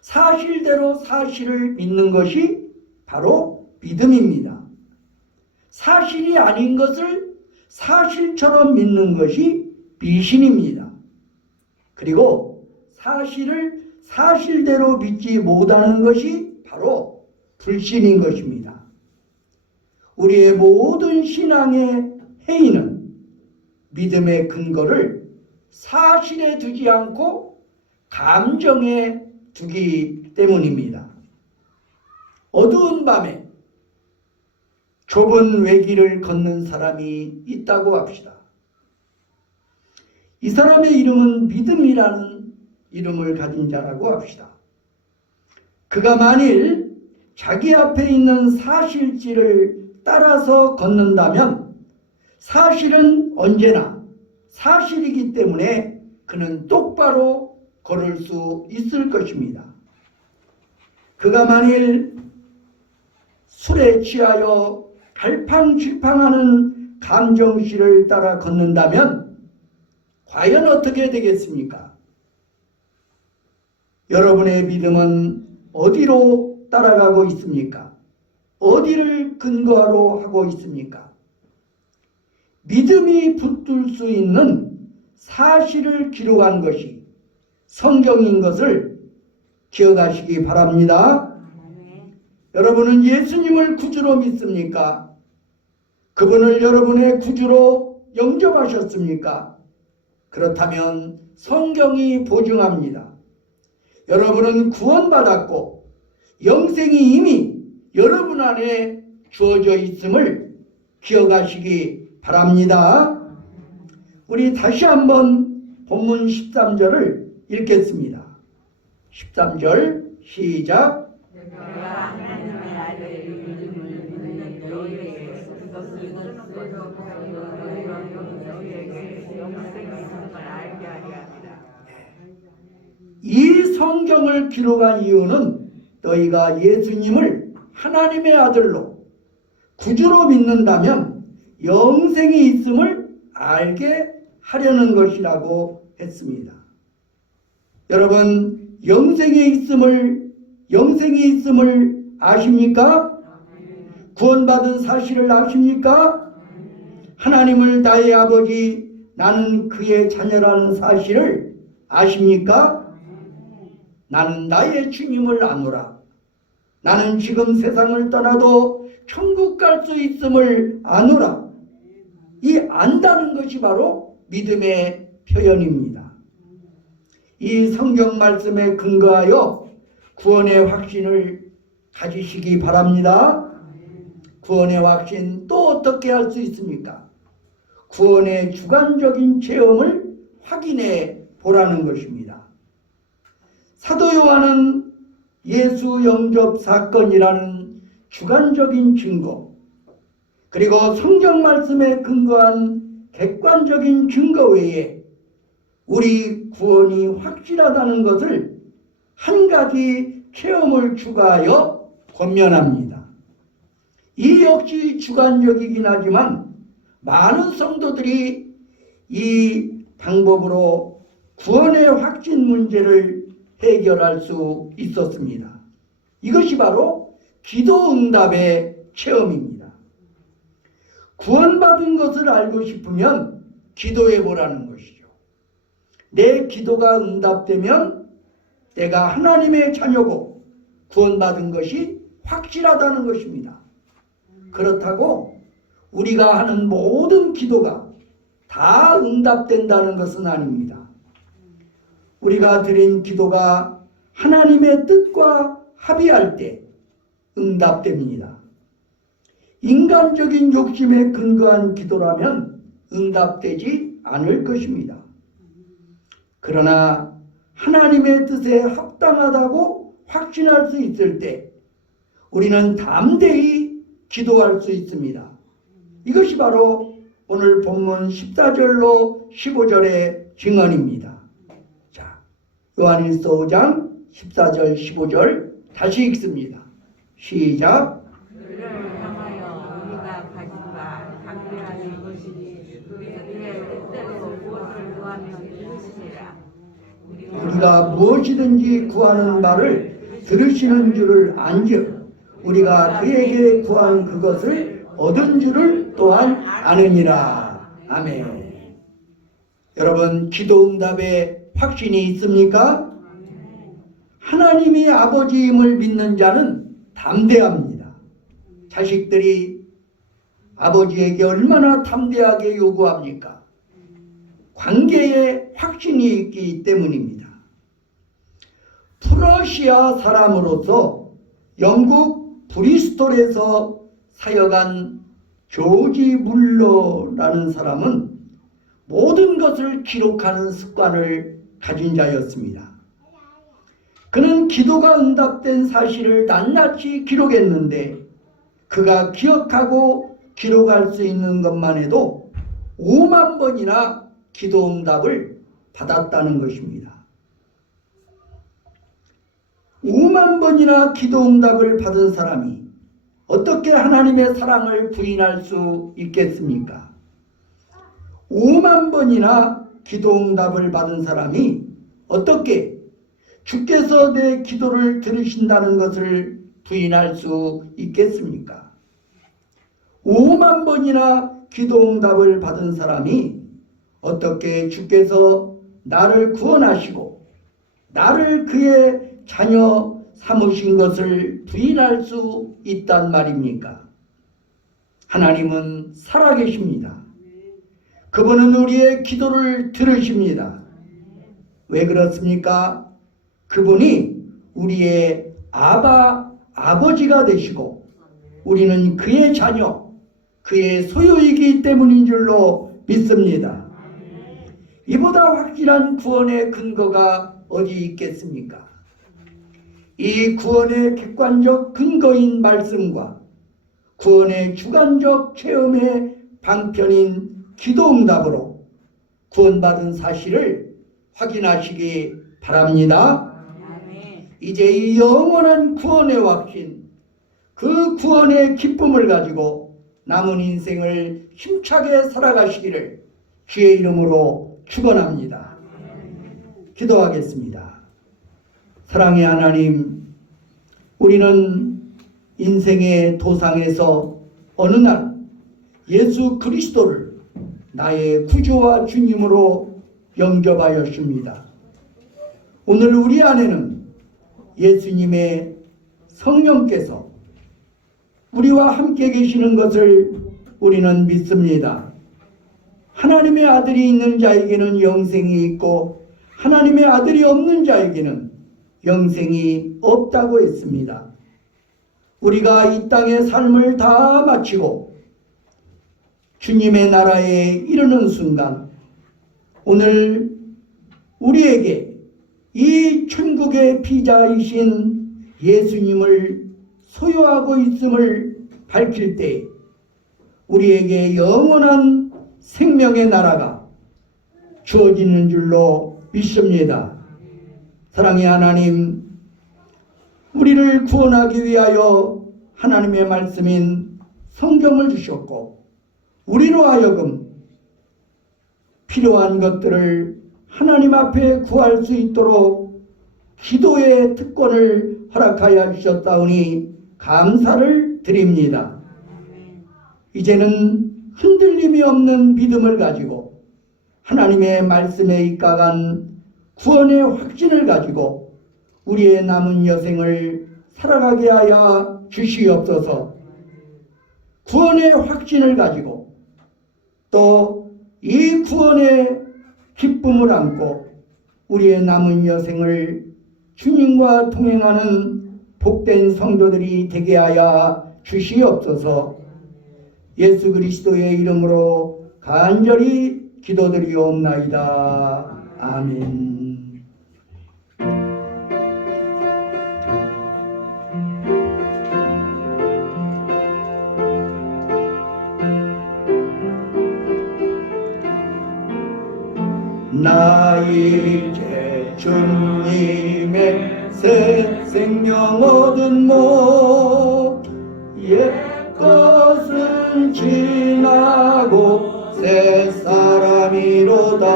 사실대로 사실을 믿는 것이 바로 믿음입니다. 사실이 아닌 것을 사실처럼 믿는 것이 미신입니다. 그리고 사실을 사실대로 믿지 못하는 것이 바로 불신인 것입니다. 우리의 모든 신앙의 행위는 믿음의 근거를 사실에 두지 않고 감정에 두기 때문입니다. 어두운 밤에 좁은 외길을 걷는 사람이 있다고 합시다. 이 사람의 이름은 믿음이라는 이름을 가진 자라고 합시다. 그가 만일 자기 앞에 있는 사실지를 따라서 걷는다면 사실은 언제나 사실이기 때문에 그는 똑바로 걸을 수 있을 것입니다. 그가 만일 술에 취하여 갈팡질팡하는 감정실을 따라 걷는다면 과연 어떻게 되겠습니까? 여러분의 믿음은 어디로 따라가고 있습니까? 어디를 근거로 하고 있습니까? 믿음이 붙들 수 있는 사실을 기록한 것이 성경인 것을 기억하시기 바랍니다. 여러분은 예수님을 구주로 믿습니까? 그분을 여러분의 구주로 영접하셨습니까? 그렇다면 성경이 보증합니다. 여러분은 구원받았고 영생이 이미 여러분 안에 주어져 있음을 기억하시기 바랍니다. 우리 다시 한번 본문 13절을 읽겠습니다. 13절 시작. 내가 하나님의 아들의 이름을 믿는 너희에게 그것을 너희에게 영생이 있음을 알게 하려 함이라. 이 성경을 기록한 이유는 너희가 예수님을 하나님의 아들로 구주로 믿는다면 영생이 있음을 알게 하려는 것이라고 했습니다. 여러분, 영생이 있음을 아십니까? 구원받은 사실을 아십니까? 하나님을 나의 아버지, 나는 그의 자녀라는 사실을 아십니까? 나는 나의 주님을 아노라. 나는 지금 세상을 떠나도 천국 갈 수 있음을 아노라. 이 안다는 것이 바로 믿음의 표현입니다. 이 성경 말씀에 근거하여 구원의 확신을 가지시기 바랍니다. 구원의 확신 또 어떻게 할 수 있습니까? 구원의 주관적인 체험을 확인해 보라는 것입니다. 사도 요한은 예수 영접 사건이라는 주관적인 증거, 그리고 성경 말씀에 근거한 객관적인 증거 외에 우리 구원이 확실하다는 것을 한 가지 체험을 추가하여 권면합니다. 이 역시 주관적이긴 하지만 많은 성도들이 이 방법으로 구원의 확신 문제를 해결할 수 있었습니다. 이것이 바로 기도 응답의 체험입니다. 구원받은 것을 알고 싶으면 기도해 보라는 것이죠. 내 기도가 응답되면 내가 하나님의 자녀고 구원받은 것이 확실하다는 것입니다. 그렇다고 우리가 하는 모든 기도가 다 응답된다는 것은 아닙니다. 우리가 드린 기도가 하나님의 뜻과 합의할 때 응답됩니다. 인간적인 욕심에 근거한 기도라면 응답되지 않을 것입니다. 그러나 하나님의 뜻에 합당하다고 확신할 수 있을 때 우리는 담대히 기도할 수 있습니다. 이것이 바로 오늘 본문 14절로 15절의 증언입니다. 자, 요한일서 5장 14절 15절 다시 읽습니다. 시작. 그를 향하여 우리가 가진 바 담대하는 것이니 그의 뜻대로 무엇을 구하면 이루시리라. 우리가 무엇이든지 구하는 바를 들으시는 줄을 안즉 우리가 그에게 구한 그것을 얻은 줄을 또한 아느니라. 아멘. 여러분, 기도 응답에 확신이 있습니까? 하나님이 아버지임을 믿는 자는 담대합니다. 자식들이 아버지에게 얼마나 담대하게 요구합니까? 관계에 확신이 있기 때문입니다. 프러시아 사람으로서 영국 브리스톨에서 사역한 조지 물러라는 사람은 모든 것을 기록하는 습관을 가진 자였습니다. 그는 기도가 응답된 사실을 낱낱이 기록했는데 그가 기억하고 기록할 수 있는 것만 해도 5만 번이나 기도응답을 받았다는 것입니다. 5만 번이나 기도응답을 받은 사람이 어떻게 하나님의 사랑을 부인할 수 있겠습니까? 5만 번이나 기도응답을 받은 사람이 어떻게 주께서 내 기도를 들으신다는 것을 부인할 수 있겠습니까? 5만 번이나 기도응답을 받은 사람이 어떻게 주께서 나를 구원하시고 나를 그의 자녀 삼으신 것을 부인할 수 있단 말입니까? 하나님은 살아계십니다. 그분은 우리의 기도를 들으십니다. 왜 그렇습니까? 그분이 우리의 아버지가 되시고 우리는 그의 자녀, 그의 소유이기 때문인 줄로 믿습니다. 이보다 확실한 구원의 근거가 어디 있겠습니까? 이 구원의 객관적 근거인 말씀과 구원의 주관적 체험의 방편인 기도응답으로 구원받은 사실을 확인하시기 바랍니다. 이제 이 영원한 구원의 확신, 그 구원의 기쁨을 가지고 남은 인생을 힘차게 살아가시기를 주의 이름으로 축원합니다. 기도하겠습니다. 사랑의 하나님, 우리는 인생의 도상에서 어느 날 예수 그리스도를 나의 구주와 주님으로 영접하였습니다. 오늘 우리 안에는 예수님의 성령께서 우리와 함께 계시는 것을 우리는 믿습니다. 하나님의 아들이 있는 자에게는 영생이 있고 하나님의 아들이 없는 자에게는 영생이 없다고 했습니다. 우리가 이 땅의 삶을 다 마치고 주님의 나라에 이르는 순간 오늘 우리에게 이 천국의 피자이신 예수님을 소유하고 있음을 밝힐 때 우리에게 영원한 생명의 나라가 주어지는 줄로 믿습니다. 사랑의 하나님, 우리를 구원하기 위하여 하나님의 말씀인 성경을 주셨고 우리로 하여금 필요한 것들을 하나님 앞에 구할 수 있도록 기도의 특권을 허락하여 주셨다오니 감사를 드립니다. 이제는 흔들림이 없는 믿음을 가지고 하나님의 말씀에 입각한 구원의 확신을 가지고 우리의 남은 여생을 살아가게 하여 주시옵소서. 구원의 확신을 가지고 또 이 구원의 기쁨을 안고 우리의 남은 여생을 주님과 동행하는 복된 성도들이 되게 하여 주시옵소서. 예수 그리스도의 이름으로 간절히 기도드리옵나이다. 아멘. 나 이제 주님의 새 생명 얻은 모 옛것은 지나고 새 사람이로다.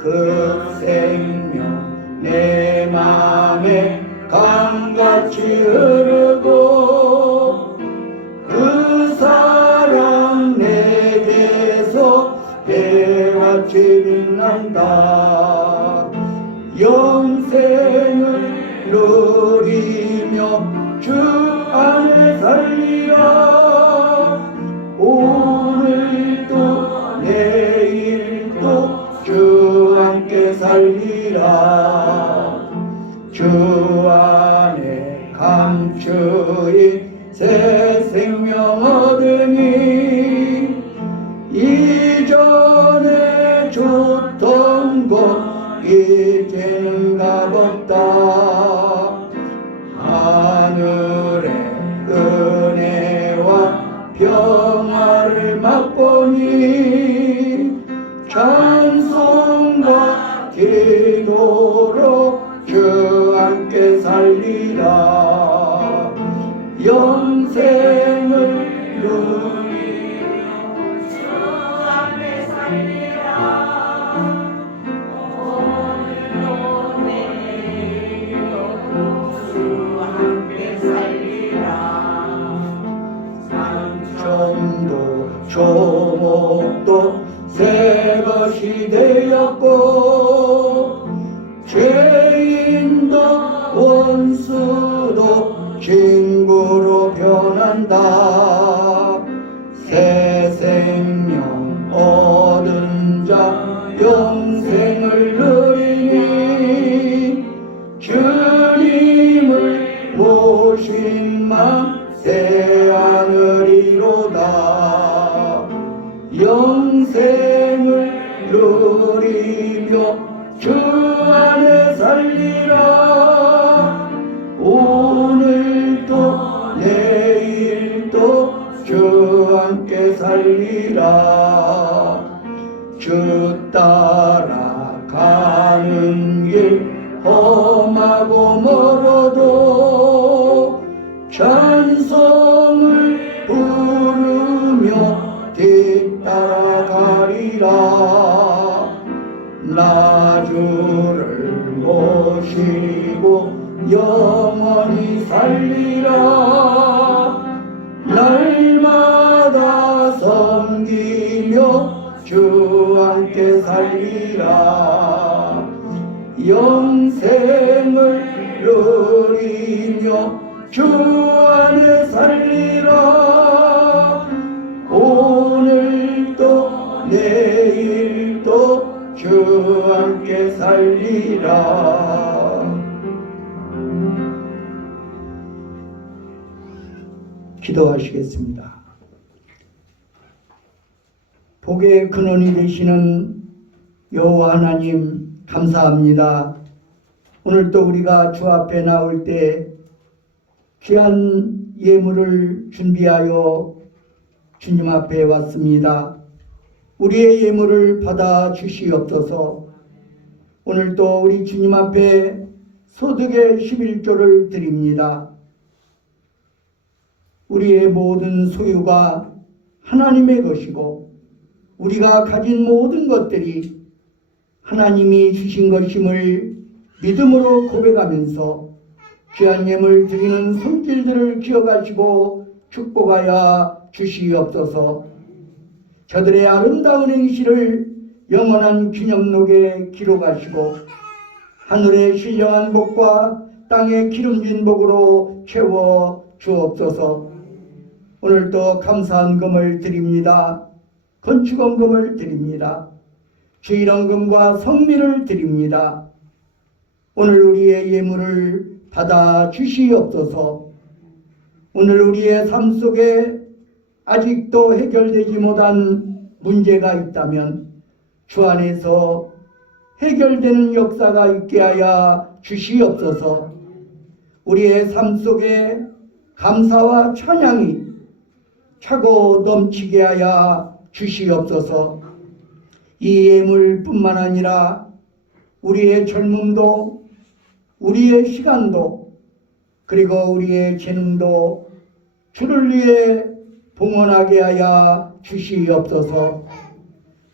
그 생명 내 맘에 강같이 흐르고 그 사랑 내게서 해같이 빛난다. 영생을 누리며 주 안에 살리라. 오늘도 내일도 주 함께 살리라. 주 안에 감추인 새 생명 얻으니 이전에 줬던 것 이제는 값없다. 하늘의 은혜와 평화를 맛보니 찬송과 기도로 주 함께 살리라. 영생을 누리며 주 앞에 살리라. 오늘도 내일도 주 함께 살리라. 삼천도 조목도 새 것이 되었고 죄인도 원수도 친구로 변한다. 새 생명 얻은 자 영생을 누리니 주님을 모신 맘 새 하늘이로다. 영생을 누리며 주 안에 살리라. 오늘도 내일도 주 함께 살리라. 주 따라가는 길 험하고 멀어도 찬송을 부르며 뒤따라가리라. 나 주를 모시고 영원히 살리라. 날마다 섬기며 주 함께 살리라. 영생을 누리며 주 안에 살리라. 오늘도 내일도 주 함께 살리라. 기도하시겠습니다. 복의 근원이 되시는 여호와 하나님 감사합니다. 오늘 또 우리가 주 앞에 나올 때 귀한 예물을 준비하여 주님 앞에 왔습니다. 우리의 예물을 받아 주시옵소서. 오늘 또 우리 주님 앞에 소득의 11조를 드립니다. 우리의 모든 소유가 하나님의 것이고 우리가 가진 모든 것들이 하나님이 주신 것임을 믿음으로 고백하면서 귀한 예물 드리는 손길들을 기억하시고 축복하여 주시옵소서. 저들의 아름다운 행실을 영원한 기념록에 기록하시고 하늘의 신령한 복과 땅의 기름진 복으로 채워 주옵소서. 오늘도 감사한 금을 드립니다. 건축원금을 드립니다. 주일원금과 성미를 드립니다. 오늘 우리의 예물을 받아 주시옵소서. 오늘 우리의 삶 속에 아직도 해결되지 못한 문제가 있다면 주 안에서 해결되는 역사가 있게 하여 주시옵소서. 우리의 삶 속에 감사와 찬양이 차고 넘치게 하여 주시옵소서. 이 예물뿐만 아니라 우리의 젊음도 우리의 시간도 그리고 우리의 재능도 주를 위해 봉헌하게 하여 주시옵소서.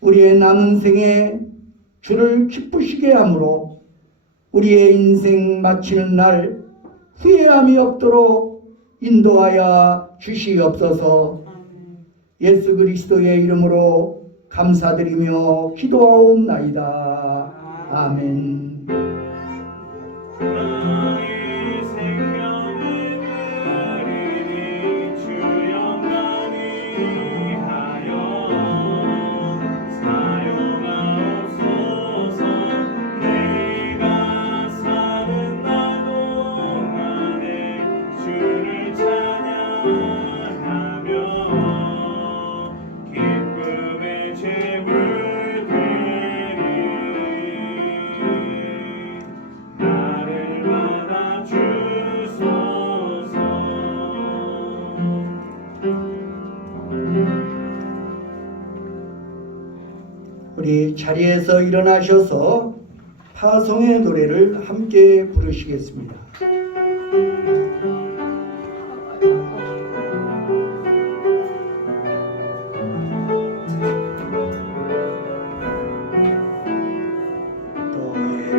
우리의 남은 생에 주를 기쁘시게 함으로 우리의 인생 마치는 날 후회함이 없도록 인도하여 주시옵소서. 예수 그리스도의 이름으로 감사드리며 기도하옵나이다. 아멘. 나의 생명을 드리니 주 영광이 하여 사용하옵소서. 내가 사는 날 동안에 주를 찬양하며 기쁨의 제물 드리니 자리에서 일어나셔서 파송의 노래를 함께 부르시겠습니다.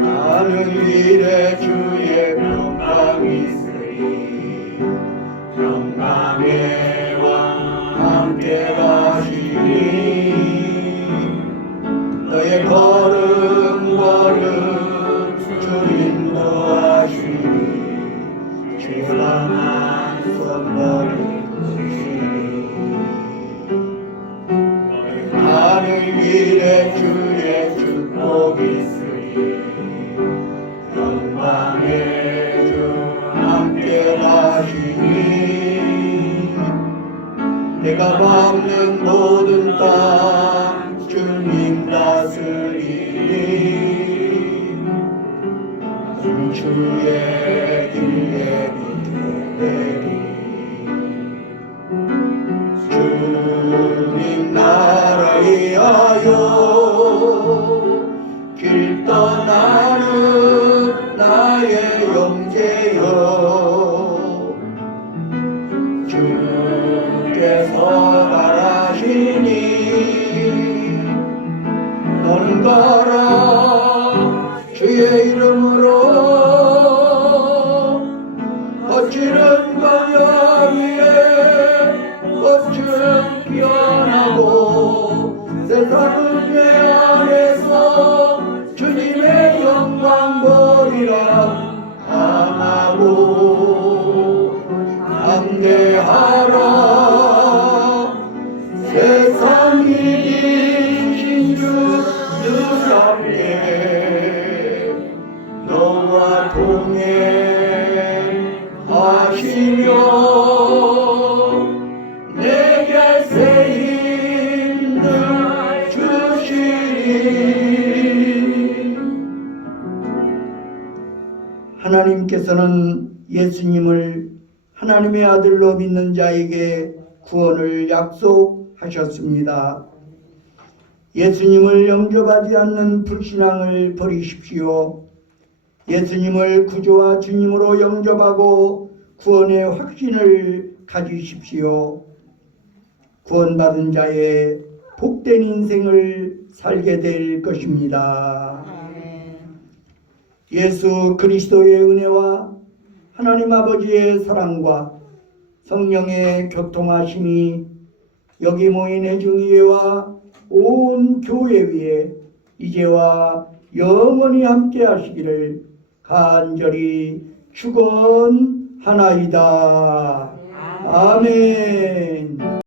가는 길에 주의 평강이 있으리 평강의 왕 함께 가시니 너의 걸음 주 인도하시니 주만한 선물을 주시니 너의 가는 길에 주의 축복이 있으리 영광의 주 함께 가시니 내가 밟는 모든 땅 주님 다스리니 주의 길에 비되리 주님 나를 위하여 길 떠나는 나의 형제여 주께서 말하시니 너는 가라 주의 이름으로 거칠은 광야 위에 꽃은 피어나고 세상은 내 안에서 주님의 영광 보리라 하나고 담대하라 세상 이기신 주 함께 너와 동행하시며 내게 새 힘을 주시리. 하나님께서는 예수님을 하나님의 아들로 믿는 자에게 구원을 약속하셨습니다. 예수님을 영접하지 않는 불신앙을 버리십시오. 예수님을 구주와 주님으로 영접하고 구원의 확신을 가지십시오. 구원받은 자의 복된 인생을 살게 될 것입니다. 예수 그리스도의 은혜와 하나님 아버지의 사랑과 성령의 교통하심이 여기 모인 회중위회와 온 교회 위에 이제와 영원히 함께 하시기를 간절히 축원하나이다. 아멘.